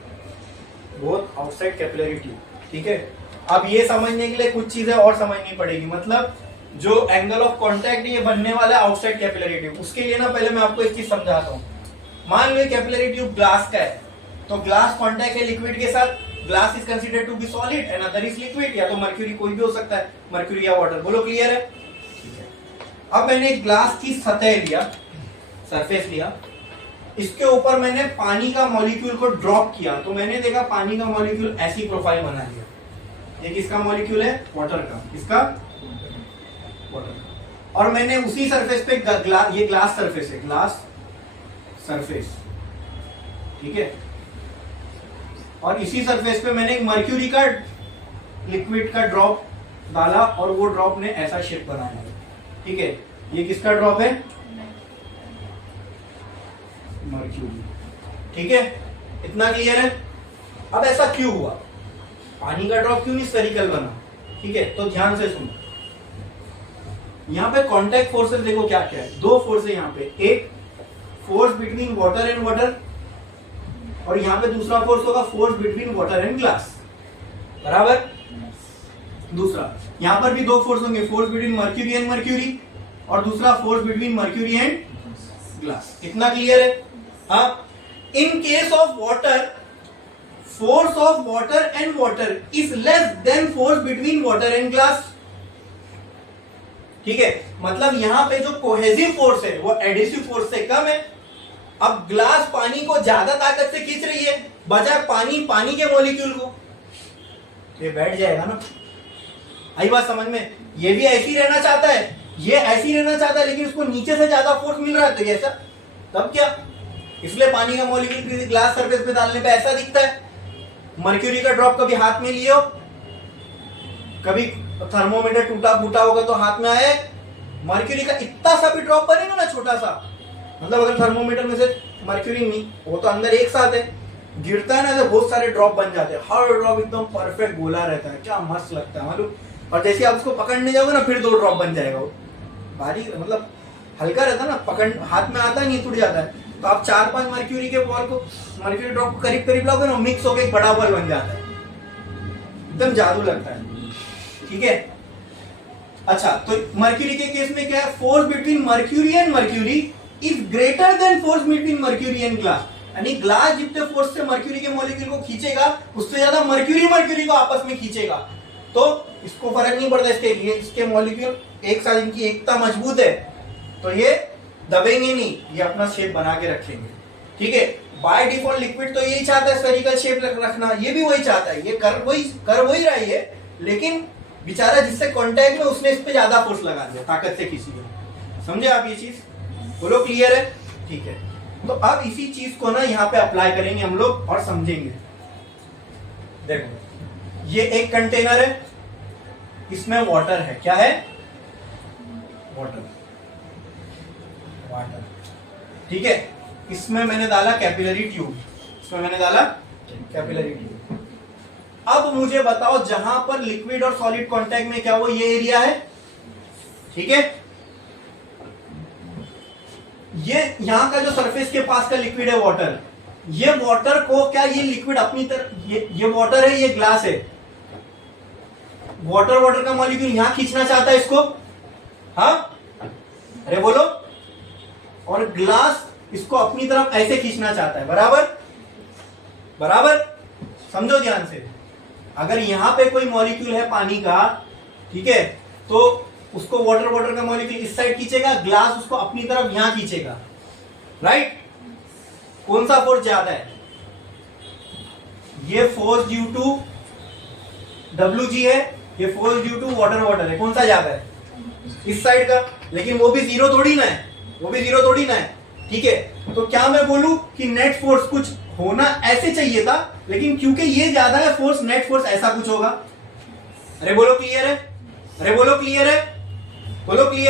both outside capillary tube. ठीक है, अब ये समझने के लिए कुछ चीजें और समझनी पड़ेगी, मतलब जो एंगल ऑफ कांटेक्ट ये बनने वाला है आउटसाइड कैपिलरी ट्यूब, उसके लिए ना पहले मैं आपको एक चीज समझाता हूँ। मान लो कैपिलरी ट्यूब ग्लास का है, तो ग्लास कांटेक्ट है लिक्विड के साथ, glass is considered to be solid and other is liquid, या तो मर्क्यूरी कोई भी हो सकता है, मर्क्यूरी या वाटर। बोलो क्लियर है? ठीक है, अब मैंने एक ग्लास की सतह लिया, सरफेस लिया, इसके ऊपर मैंने पानी का मॉलिक्यूल को ड्रॉप किया, तो मैंने देखा पानी का मॉलिक्यूल ऐसी प्रोफाइल बना लिया। ये किसका मॉलिक्यूल है? वाटर का। किसका? वाटर का। और मैंने उसी सरफेस पे ये ग्लास सरफेस है, ग्लास सरफेस, ठीक है, और इसी सरफेस पे मैंने एक मर्क्यूरी का लिक्विड का ड्रॉप डाला और वो ड्रॉप ने ऐसा शेप बनाया। ठीक है, ये किसका ड्रॉप है? मर्क्यूरी। ठीक है, इतना क्लियर है? अब ऐसा क्यों हुआ? पानी का ड्रॉप क्यों नहीं स्फेरिकल बना? ठीक है, तो ध्यान से सुनो, यहां पे कांटेक्ट फोर्सेस देखो क्या क्या है। दो फोर्स है यहाँ पे, एक force between water and water, और यहां पे दूसरा फोर्स होगा force between water and glass, बराबर। दूसरा यहां पर भी दो फोर्स होंगे, force between mercury and mercury, और दूसरा force between mercury and glass. इतना क्लियर है? हाँ, in case of water, force of water and water is less than force between water and glass. ठीक है, मतलब यहां पे जो कोहेसिव फोर्स है वो एडिसिव फोर्स से कम है। अब ग्लास पानी को ज्यादा ताकत से खींच रही है, बजाय पानी के मॉलिक्यूल को, ये बैठ जाएगा ना। आई बात समझ में? ये भी ऐसी रहना चाहता है, ये ऐसी रहना चाहता है, लेकिन उसको नीचे से ज्यादा फोर्स मिल रहा है, तो ऐसा तब क्या? इसलिए पानी का मॉलिक्यूल ग्लास सरफेस पे डालने पे ऐसा दिखता है। मर्क्यूरी का ड्रॉप कभी हाथ में लिए हो? कभी थर्मोमीटर टूटा फूटा होगा तो हाथ में आया? मर्क्यूरी का इतना सा भी ड्रॉप बनेगा ना, छोटा सा, मतलब अगर थर्मोमीटर में से मर्क्यूरी नहीं, वो तो अंदर एक साथ है, गिरता है ना तो बहुत सारे ड्रॉप बन जाते हैं, हर ड्रॉप एकदम परफेक्ट गोला रहता है, क्या मस्त लगता है मालूम। और जैसे आप उसको पकड़ने जाओगे ना, फिर 2 ड्रॉप बन जाएगा, वो बारीक मतलब हल्का रहता है ना, पकड़ हाथ में आता है, नहीं टूट जाता है। तो आप 4-5 मर्क्यूरी के बॉल को, मर्क्यूरी ड्रॉप को करीब करीब लाओगे ना, मिक्स होकर एक बड़ा बॉल बन जाता है, एकदम जादू लगता है। ठीक है, अच्छा, तो मर्क्यूरी के केस में क्या है? Force between mercury and mercury is greater then force between mercury and glass, यानी ग्लास जितने फोर्स से मर्क्यूरी के मॉलिक्यूल को खींचेगा, उससे ज्यादा मर्क्यूरी को आपस में खींचेगा। तो इसको फर्क नहीं पड़ता, इसके मॉलिक्यूल एक साथ, इनकी एकता मजबूत है, तो ये दबेंगे नहीं, ये अपना शेप बना के रखेंगे। ठीक है, बाय डिफॉल्ट लिक्विड तो यही चाहता है स्फेरिकल शेप रखना, ये भी वही चाहता है, ये कर वही रहा है, लेकिन बेचारा जिससे कांटेक्ट में, उसने इस पे ज्यादा फोर्स लगा दिया, ताकत से खींची है। समझे आप ये चीज? बोलो क्लियर है? ठीक है, तो अब इसी चीज को ना यहाँ पे अप्लाई करेंगे हम लोग और समझेंगे। देखो, ये एक कंटेनर है, इसमें वाटर है, क्या है? वाटर। ठीक है, इसमें मैंने डाला कैपिलरी ट्यूब, अब मुझे बताओ, जहां पर लिक्विड और सॉलिड कांटेक्ट में, क्या वो ये एरिया है? ठीक है, ये यहां का जो सरफेस के पास का लिक्विड है वाटर, ये वाटर को, क्या ये लिक्विड अपनी तरफ, ये वाटर है, ये ग्लास है, वाटर का मॉलिक्यूल यहां खींचना चाहता है इसको, हाँ, अरे बोलो, और ग्लास इसको अपनी तरफ ऐसे खींचना चाहता है, बराबर। समझो ध्यान से, अगर यहां पे कोई मॉलिक्यूल है पानी का, ठीक है, तो उसको वाटर का मॉलिक्यूल इस साइड खींचेगा, ग्लास उसको अपनी तरफ यहां खींचेगा, राइट? कौन सा फोर्स ज्यादा है? ये फोर्स ड्यू टू WG है, ये फोर्स ड्यू टू वाटर है, कौन सा ज्यादा है? इस साइड का, लेकिन वो भी जीरो थोड़ी ना है, ठीक है। तो क्या मैं बोलूं कि नेट फोर्स कुछ होना ऐसे चाहिए था, लेकिन क्योंकि ये ज्यादा है फोर्स, नेट फोर्स ऐसा कुछ होगा। अरे बोलो क्लियर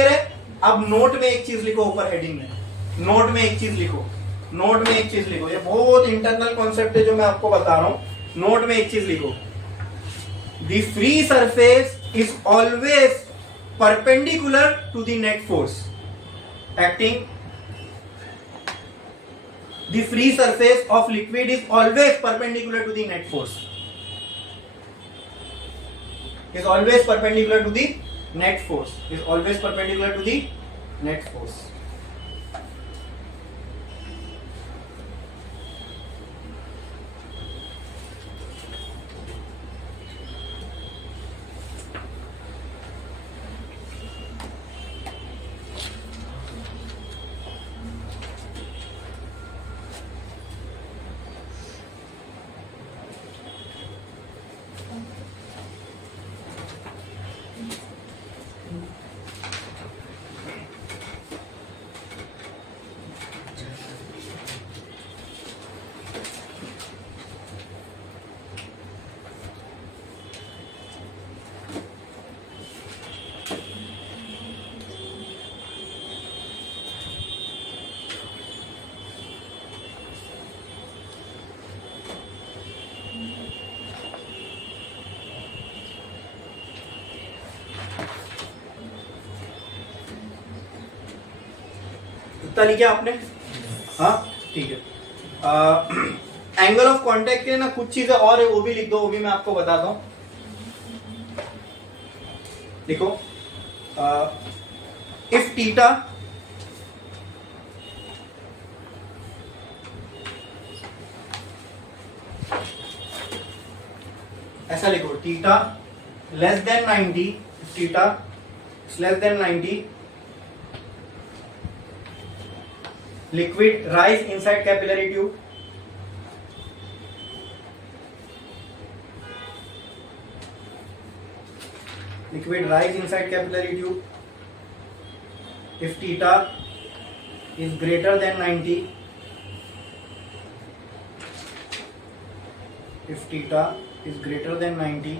है? अब नोट में एक चीज लिखो, ऊपर हेडिंग में नोट में एक चीज लिखो, ये बहुत इंटरनल कॉन्सेप्ट है जो मैं आपको बता रहा हूं। नोट में एक चीज लिखो, the free surface is always perpendicular to the net force acting. The free surface of liquid is always perpendicular to the net force. Is always perpendicular to the net force. Is always perpendicular to the net force. इतना लिखे आपने? हाँ ठीक है. Angle of contact के ना कुछ चीजें और है, वो भी लिख दो, वो भी मैं आपको बताता हूं. लिखो इफ थीटा ऐसा लिखो, theta less than 90, theta less than 90, liquid rise inside capillary tube. Liquid rise inside capillary tube if theta is greater than 90. If theta is greater than 90,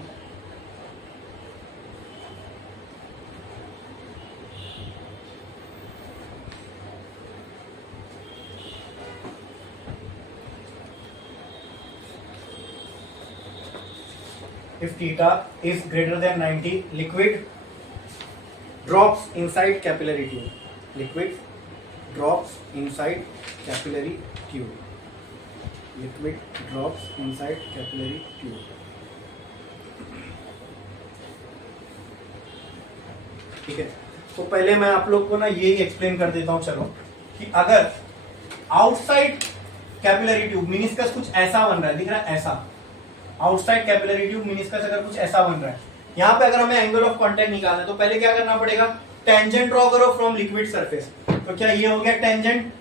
if theta is greater than 90, liquid drops inside capillary tube. Liquid drops inside capillary tube. Liquid drops inside capillary tube. ठीक है, तो पहले मैं आप लोग को ना यही एक्सप्लेन कर देता हूं. चलो कि अगर आउटसाइड कैपिलरी ट्यूब मिनिस्कस कुछ ऐसा बन रहा है, दिख रहा है ऐसा, आउटसाइड कैपिलरी ट्यूब मिनिस्कस अगर कुछ ऐसा बन रहा है, यहाँ पे अगर हमें एंगल ऑफ कांटेक्ट निकालना है तो पहले क्या करना पड़ेगा, टेंजेंट ड्रॉ करो फ्रॉम लिक्विड सरफेस. तो क्या ये हो गया टेंजेंट,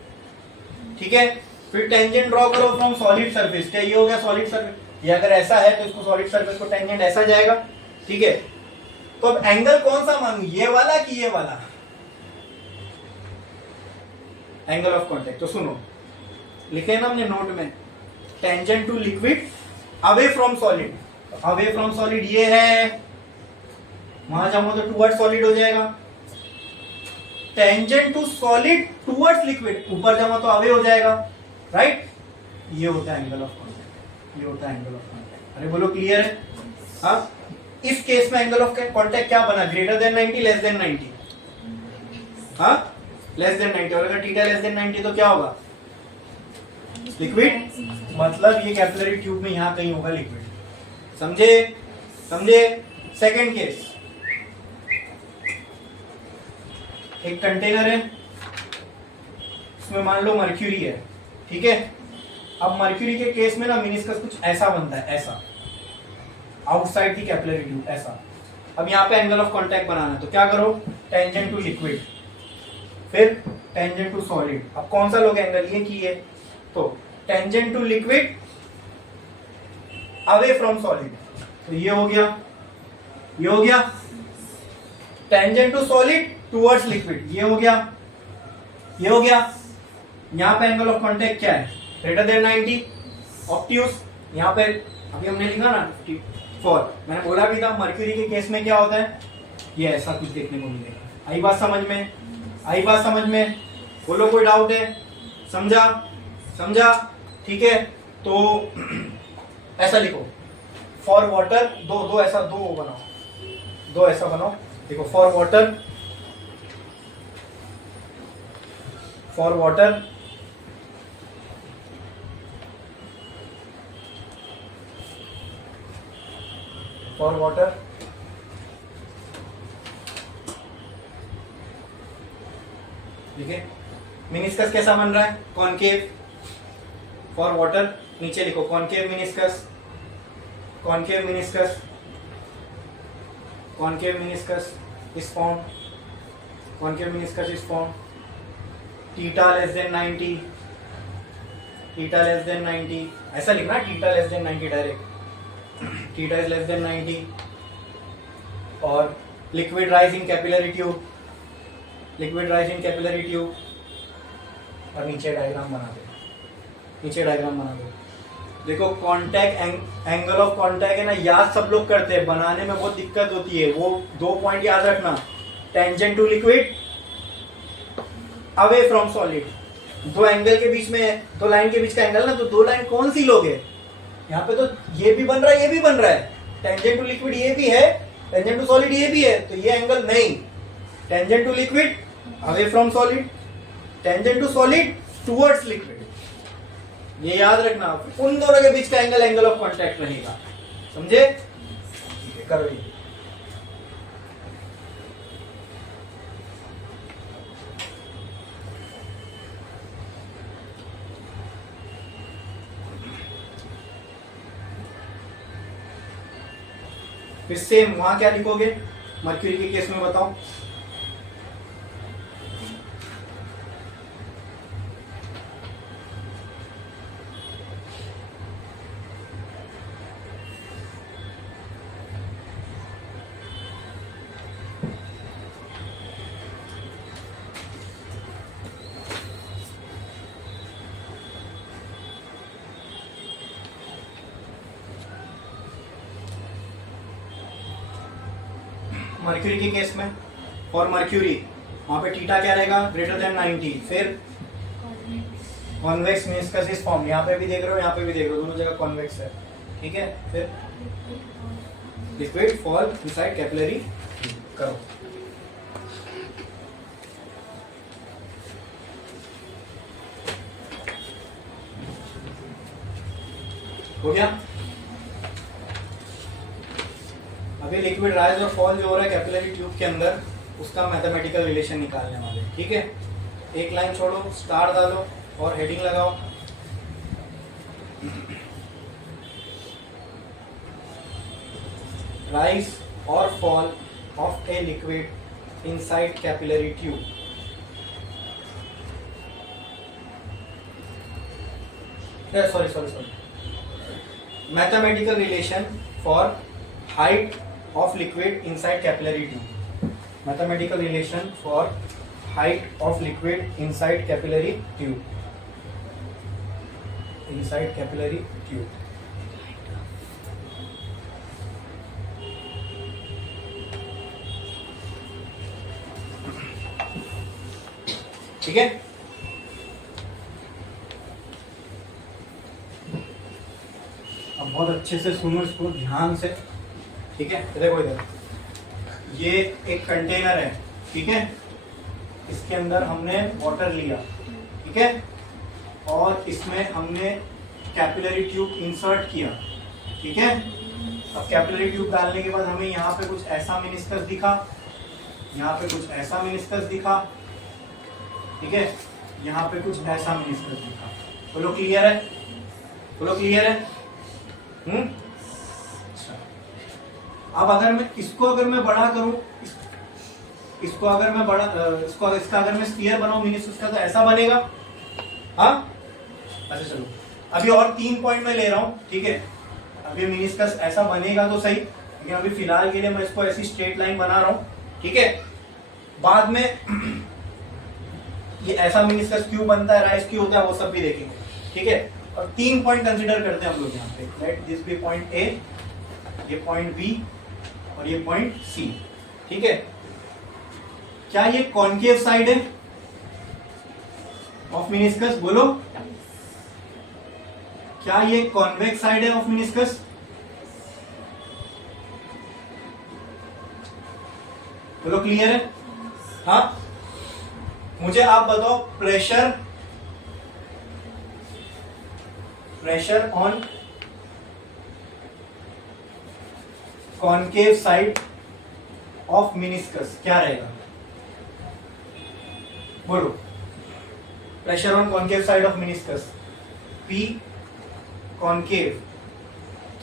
ठीक है. फिर टेंजेंट ड्रॉ करो फ्रॉम सॉलिड सरफेस, क्या ये हो गया सॉलिड सरफेस. ये अगर ऐसा है तो इसको सॉलिड सरफेस को टेंजेंट ऐसा जाएगा, ठीक है. तो अब एंगल कौन सा मानू, ये वाला कि ये वाला एंगल ऑफ कांटेक्ट. तो सुनो, लिखे ना हमने नोट में, tangent to liquid away from solid. Away from solid ये है, वहां जाऊंगा तो टुवर्ड्स सॉलिड हो जाएगा. Tangent to solid towards liquid, ऊपर जाऊंगा तो अवे हो जाएगा, राइट. ये होता है एंगल ऑफ कांटेक्ट, ये होता है एंगल ऑफ कांटेक्ट. अरे बोलो क्लियर है? हाँ, इस केस में एंगल ऑफ कांटेक्ट क्या बना, ग्रेटर देन 90, लेस देन 90. हाँ, लेस देन 90. और अगर थीटा लेस देन 90 तो क्या होगा, लिक्विड. मतलब ये कैपिलरी ट्यूब में यहां कहीं होगा लिक्विड. समझे? समझे? सेकंड केस, एक कंटेनर है, इसमें मान लो मर्क्यूरी है, ठीक है. अब मर्क्यूरी के केस में ना मिनिस्कस कुछ ऐसा बनता है, ऐसा आउटसाइड की कैपिलरी ट्यूब ऐसा. अब यहाँ पे एंगल ऑफ कांटेक्ट बनाना है तो क्या करो, टेंजेंट टू लिक्विड, फिर टेंजेंट टू सॉलिड. अब कौन सा लोग एंगल, ये की है, तो tangent to liquid away from solid, तो ये हो गया, ये हो गया. Tangent to solid towards liquid, ये हो गया, ये हो गया. यहां पे एंगल ऑफ कांटेक्ट क्या है, ग्रेटर देन 90, ऑब्ट्यूज. यहां पे अभी हमने लिखा ना 54, मैंने बोला भी था मर्क्यूरी के केस में क्या होता है, ये ऐसा कुछ देखने को मिलेगा. आई बात समझ में, आई बात समझ में? बोलो कोई डाउट है? समझा? समझा? ठीक है. तो ऐसा लिखो, फॉर वाटर दो ऐसा दो बनाओ, दो ऐसा बनाओ। देखो for water, for water for water ठीक है। मिनिस्कस कैसा बन रहा है? कॉनकेव। फॉर वाटर नीचे लिखो concave meniscus, concave meniscus, concave meniscus is form, concave meniscus is form. Theta less than 90, theta less than 90 ऐसा लिखना, theta less than 90 direct, theta is less than 90। और liquid rise in capillary tube, liquid rise in capillary tube. और नीचे diagram बना दो, नीचे diagram बना दो। देखो कांटेक्ट एंगल ऑफ कांटेक्ट है ना, याद सब लोग करते हैं, बनाने में बहुत दिक्कत होती है। वो 2 पॉइंट याद रखना, tangent to liquid, away from solid. दो एंगल के बीच में, दो लाइन के बीच का एंगल ना, तो दो लाइन कौन सी लोगे? यहाँ पे तो ये भी बन रहा है, ये भी बन रहा है। टेंजेंट टू लिक्विड ये भी है, टेंजेंट टू सॉलिड ये भी है, तो ये एंगल नहीं। Tangent to liquid away from solid, tangent to solid towards liquid. ये याद रखना, उन दोनों के बीच का एंगल एंगल ऑफ कांटेक्ट रहेगा, समझे? ठीक है, करो ये। फिर सेम वहां क्या लिखोगे? मर्क्यूरी के केस में बताओ। मर्क्यूरी के केस में, फॉर मर्क्यूरी वहां पे थीटा क्या रहेगा? Greater than 90। फिर कॉन्वेक्स मिनिस्कस इज फॉर्म, यहाँ पे भी देख रहे हो, यहाँ पे भी देख रहे हो, दोनों जगह कॉन्वेक्स है, ठीक है। फिर लिक्विड फॉल इनसाइड कैपिलरी, करो। हो गया? अभी लिक्विड राइज और फॉल जो हो रहा है कैपिलरी ट्यूब के अंदर, उसका मैथमेटिकल रिलेशन निकालने वाले, ठीक है। एक लाइन छोड़ो, स्टार डालो और हेडिंग लगाओ। Rise or fall of a liquid inside capillary tube. Sorry mathematical relation for height of liquid inside capillary tube, mathematical relation for height of liquid inside capillary tube, inside capillary tube। ठीक है, अब बहुत अच्छे से सुनो इसको ध्यान से, ठीक है। देखो इधर, ये एक कंटेनर है, ठीक है। इसके अंदर हमने वाटर लिया, ठीक है, और इसमें हमने कैपिलरी ट्यूब इंसर्ट किया, ठीक है। अब कैपिलरी ट्यूब डालने के बाद हमें यहाँ पे कुछ ऐसा मिनिस्कस दिखा, यहाँ पे कुछ ऐसा मिनिस्कस दिखा, ठीक है, यहाँ पे कुछ ऐसा मिनिस्कस दिखा। बोलो क्लियर है? बोलो क्लियर है? अब अगर मैं इसको बड़ा करूं, इसको अगर मैं बड़ा, इसका अगर मैं स्फीयर बनाऊं मिनिस्कस का, तो ऐसा बनेगा। हाँ, अच्छा चलो, अभी और 3 पॉइंट मैं ले रहा हूं, ठीक है। अभी मिनिस्कस ऐसा बनेगा तो सही, लेकिन अभी फिलहाल के लिए मैं इसको ऐसी स्ट्रेट लाइन बना रहा हूं, ठीक है। बाद में ये ऐसा मिनिस्कस क्यों बनता है, राइज क्यों होता है, वो सब भी देखेंगे, ठीक है। और 3 पॉइंट कंसिडर करते हैं हम लोग यहाँ पे। Let this B point A, ये पॉइंट बी और ये पॉइंट सी, ठीक है। क्या ये कॉन्केव साइड है ऑफ मिनिस्कस? बोलो, क्या ये कॉन्वेक्स साइड है ऑफ मिनिस्कस? बोलो क्लियर है? हाँ, मुझे आप बताओ pressure on concave side of meniscus क्या रहेगा? बोलो, pressure on concave side of meniscus, P concave,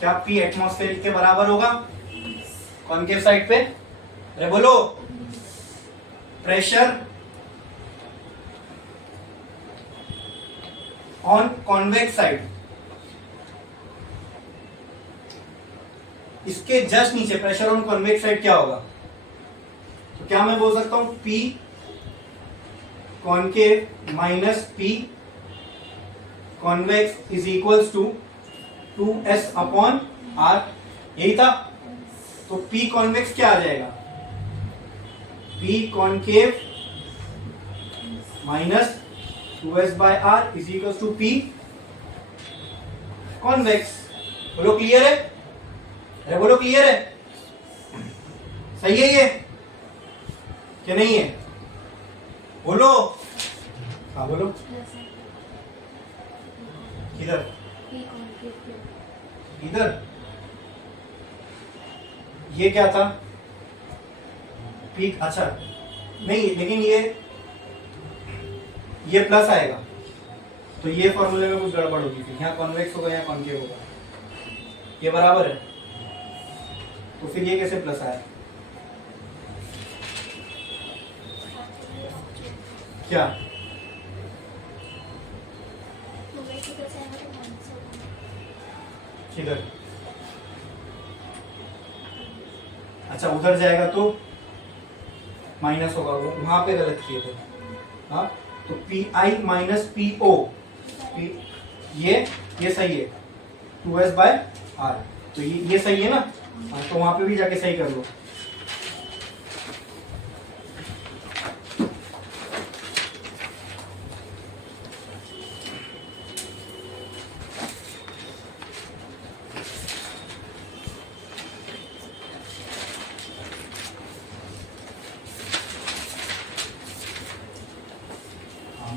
क्या P एटमॉस्फेरिक के बराबर होगा कॉनकेव साइड पे? अरे बोलो, प्रेशर ऑन कॉन्वेक्स साइड, इसके जस्ट नीचे प्रेशर ऑन कॉन्वेक्स साइड क्या होगा? तो क्या मैं बोल सकता हूं P concave minus P convex is equals to 2s upon r, यही था। तो P कॉन्वेक्स क्या आ जाएगा? P concave minus 2s by r is equals to P convex. बोलो क्लियर है? अरे बोलो क्लियर है? सही है ये क्या नहीं है? बोलो, हाँ बोलो। किधर? इधर ये क्या था? पीक, अच्छा नहीं, लेकिन ये प्लस आएगा तो ये फॉर्मूले में कुछ गड़बड़ होगी, फिर यहाँ कॉन्वेक्स होगा यहाँ कॉन्केव होगा, ये बराबर है तो फिर ये कैसे प्लस आया? क्या? किधर? अच्छा उधर जाएगा तो माइनस होगा, वो वहां पे गलत किए थे। हाँ तो Pi माइनस PO, ये सही है 2s बाय r, तो ये सही है ना? हाँ तो वहां पे भी जाके सही कर लो।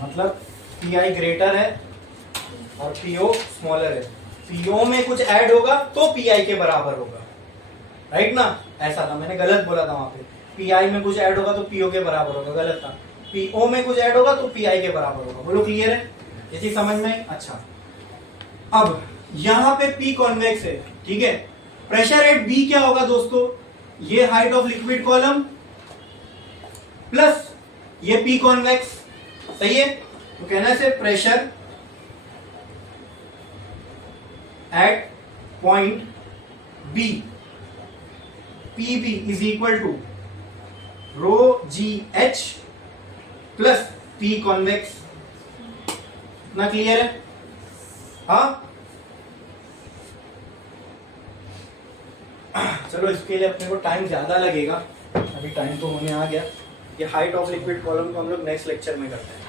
मतलब Pi ग्रेटर है और PO स्मॉलर है, PO में कुछ ऐड होगा तो Pi के बराबर होगा, राइट ना? ऐसा था, मैंने गलत बोला था वहां पे, Pi में कुछ ऐड होगा तो PO के बराबर होगा, गलत था। PO में कुछ ऐड होगा तो Pi के बराबर होगा। बोलो क्लियर है? ये चीज समझ में? अच्छा, अब यहाँ पे P कॉन्वेक्स है, ठीक है। प्रेशर एट B क्या होगा दोस्तों? ये height of liquid column plus ये P कॉन्वेक्स, सही है? तो कहना है pressure at point B PB is equal to rho GH plus P convex. इतना क्लियर है? हाँ चलो, इसके लिए अपने को टाइम ज्यादा लगेगा, अभी टाइम तो होने आ गया। ये हाइट ऑफ लिक्विड कॉलम को हम लोग नेक्स्ट लेक्चर में करते हैं,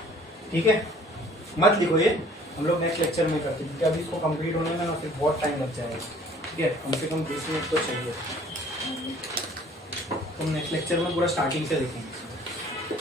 ठीक है? मत लिखो ये, हम लोग नेक्स्ट लेक्चर में करते हैं, क्योंकि अभी इसको कंप्लीट होने में ना फिर बहुत टाइम लग जाएगा, ठीक है? कम से कम 20 मिनट तो चाहिए। हम नेक्स्ट लेक्चर में पूरा स्टार्टिंग से देखेंगे।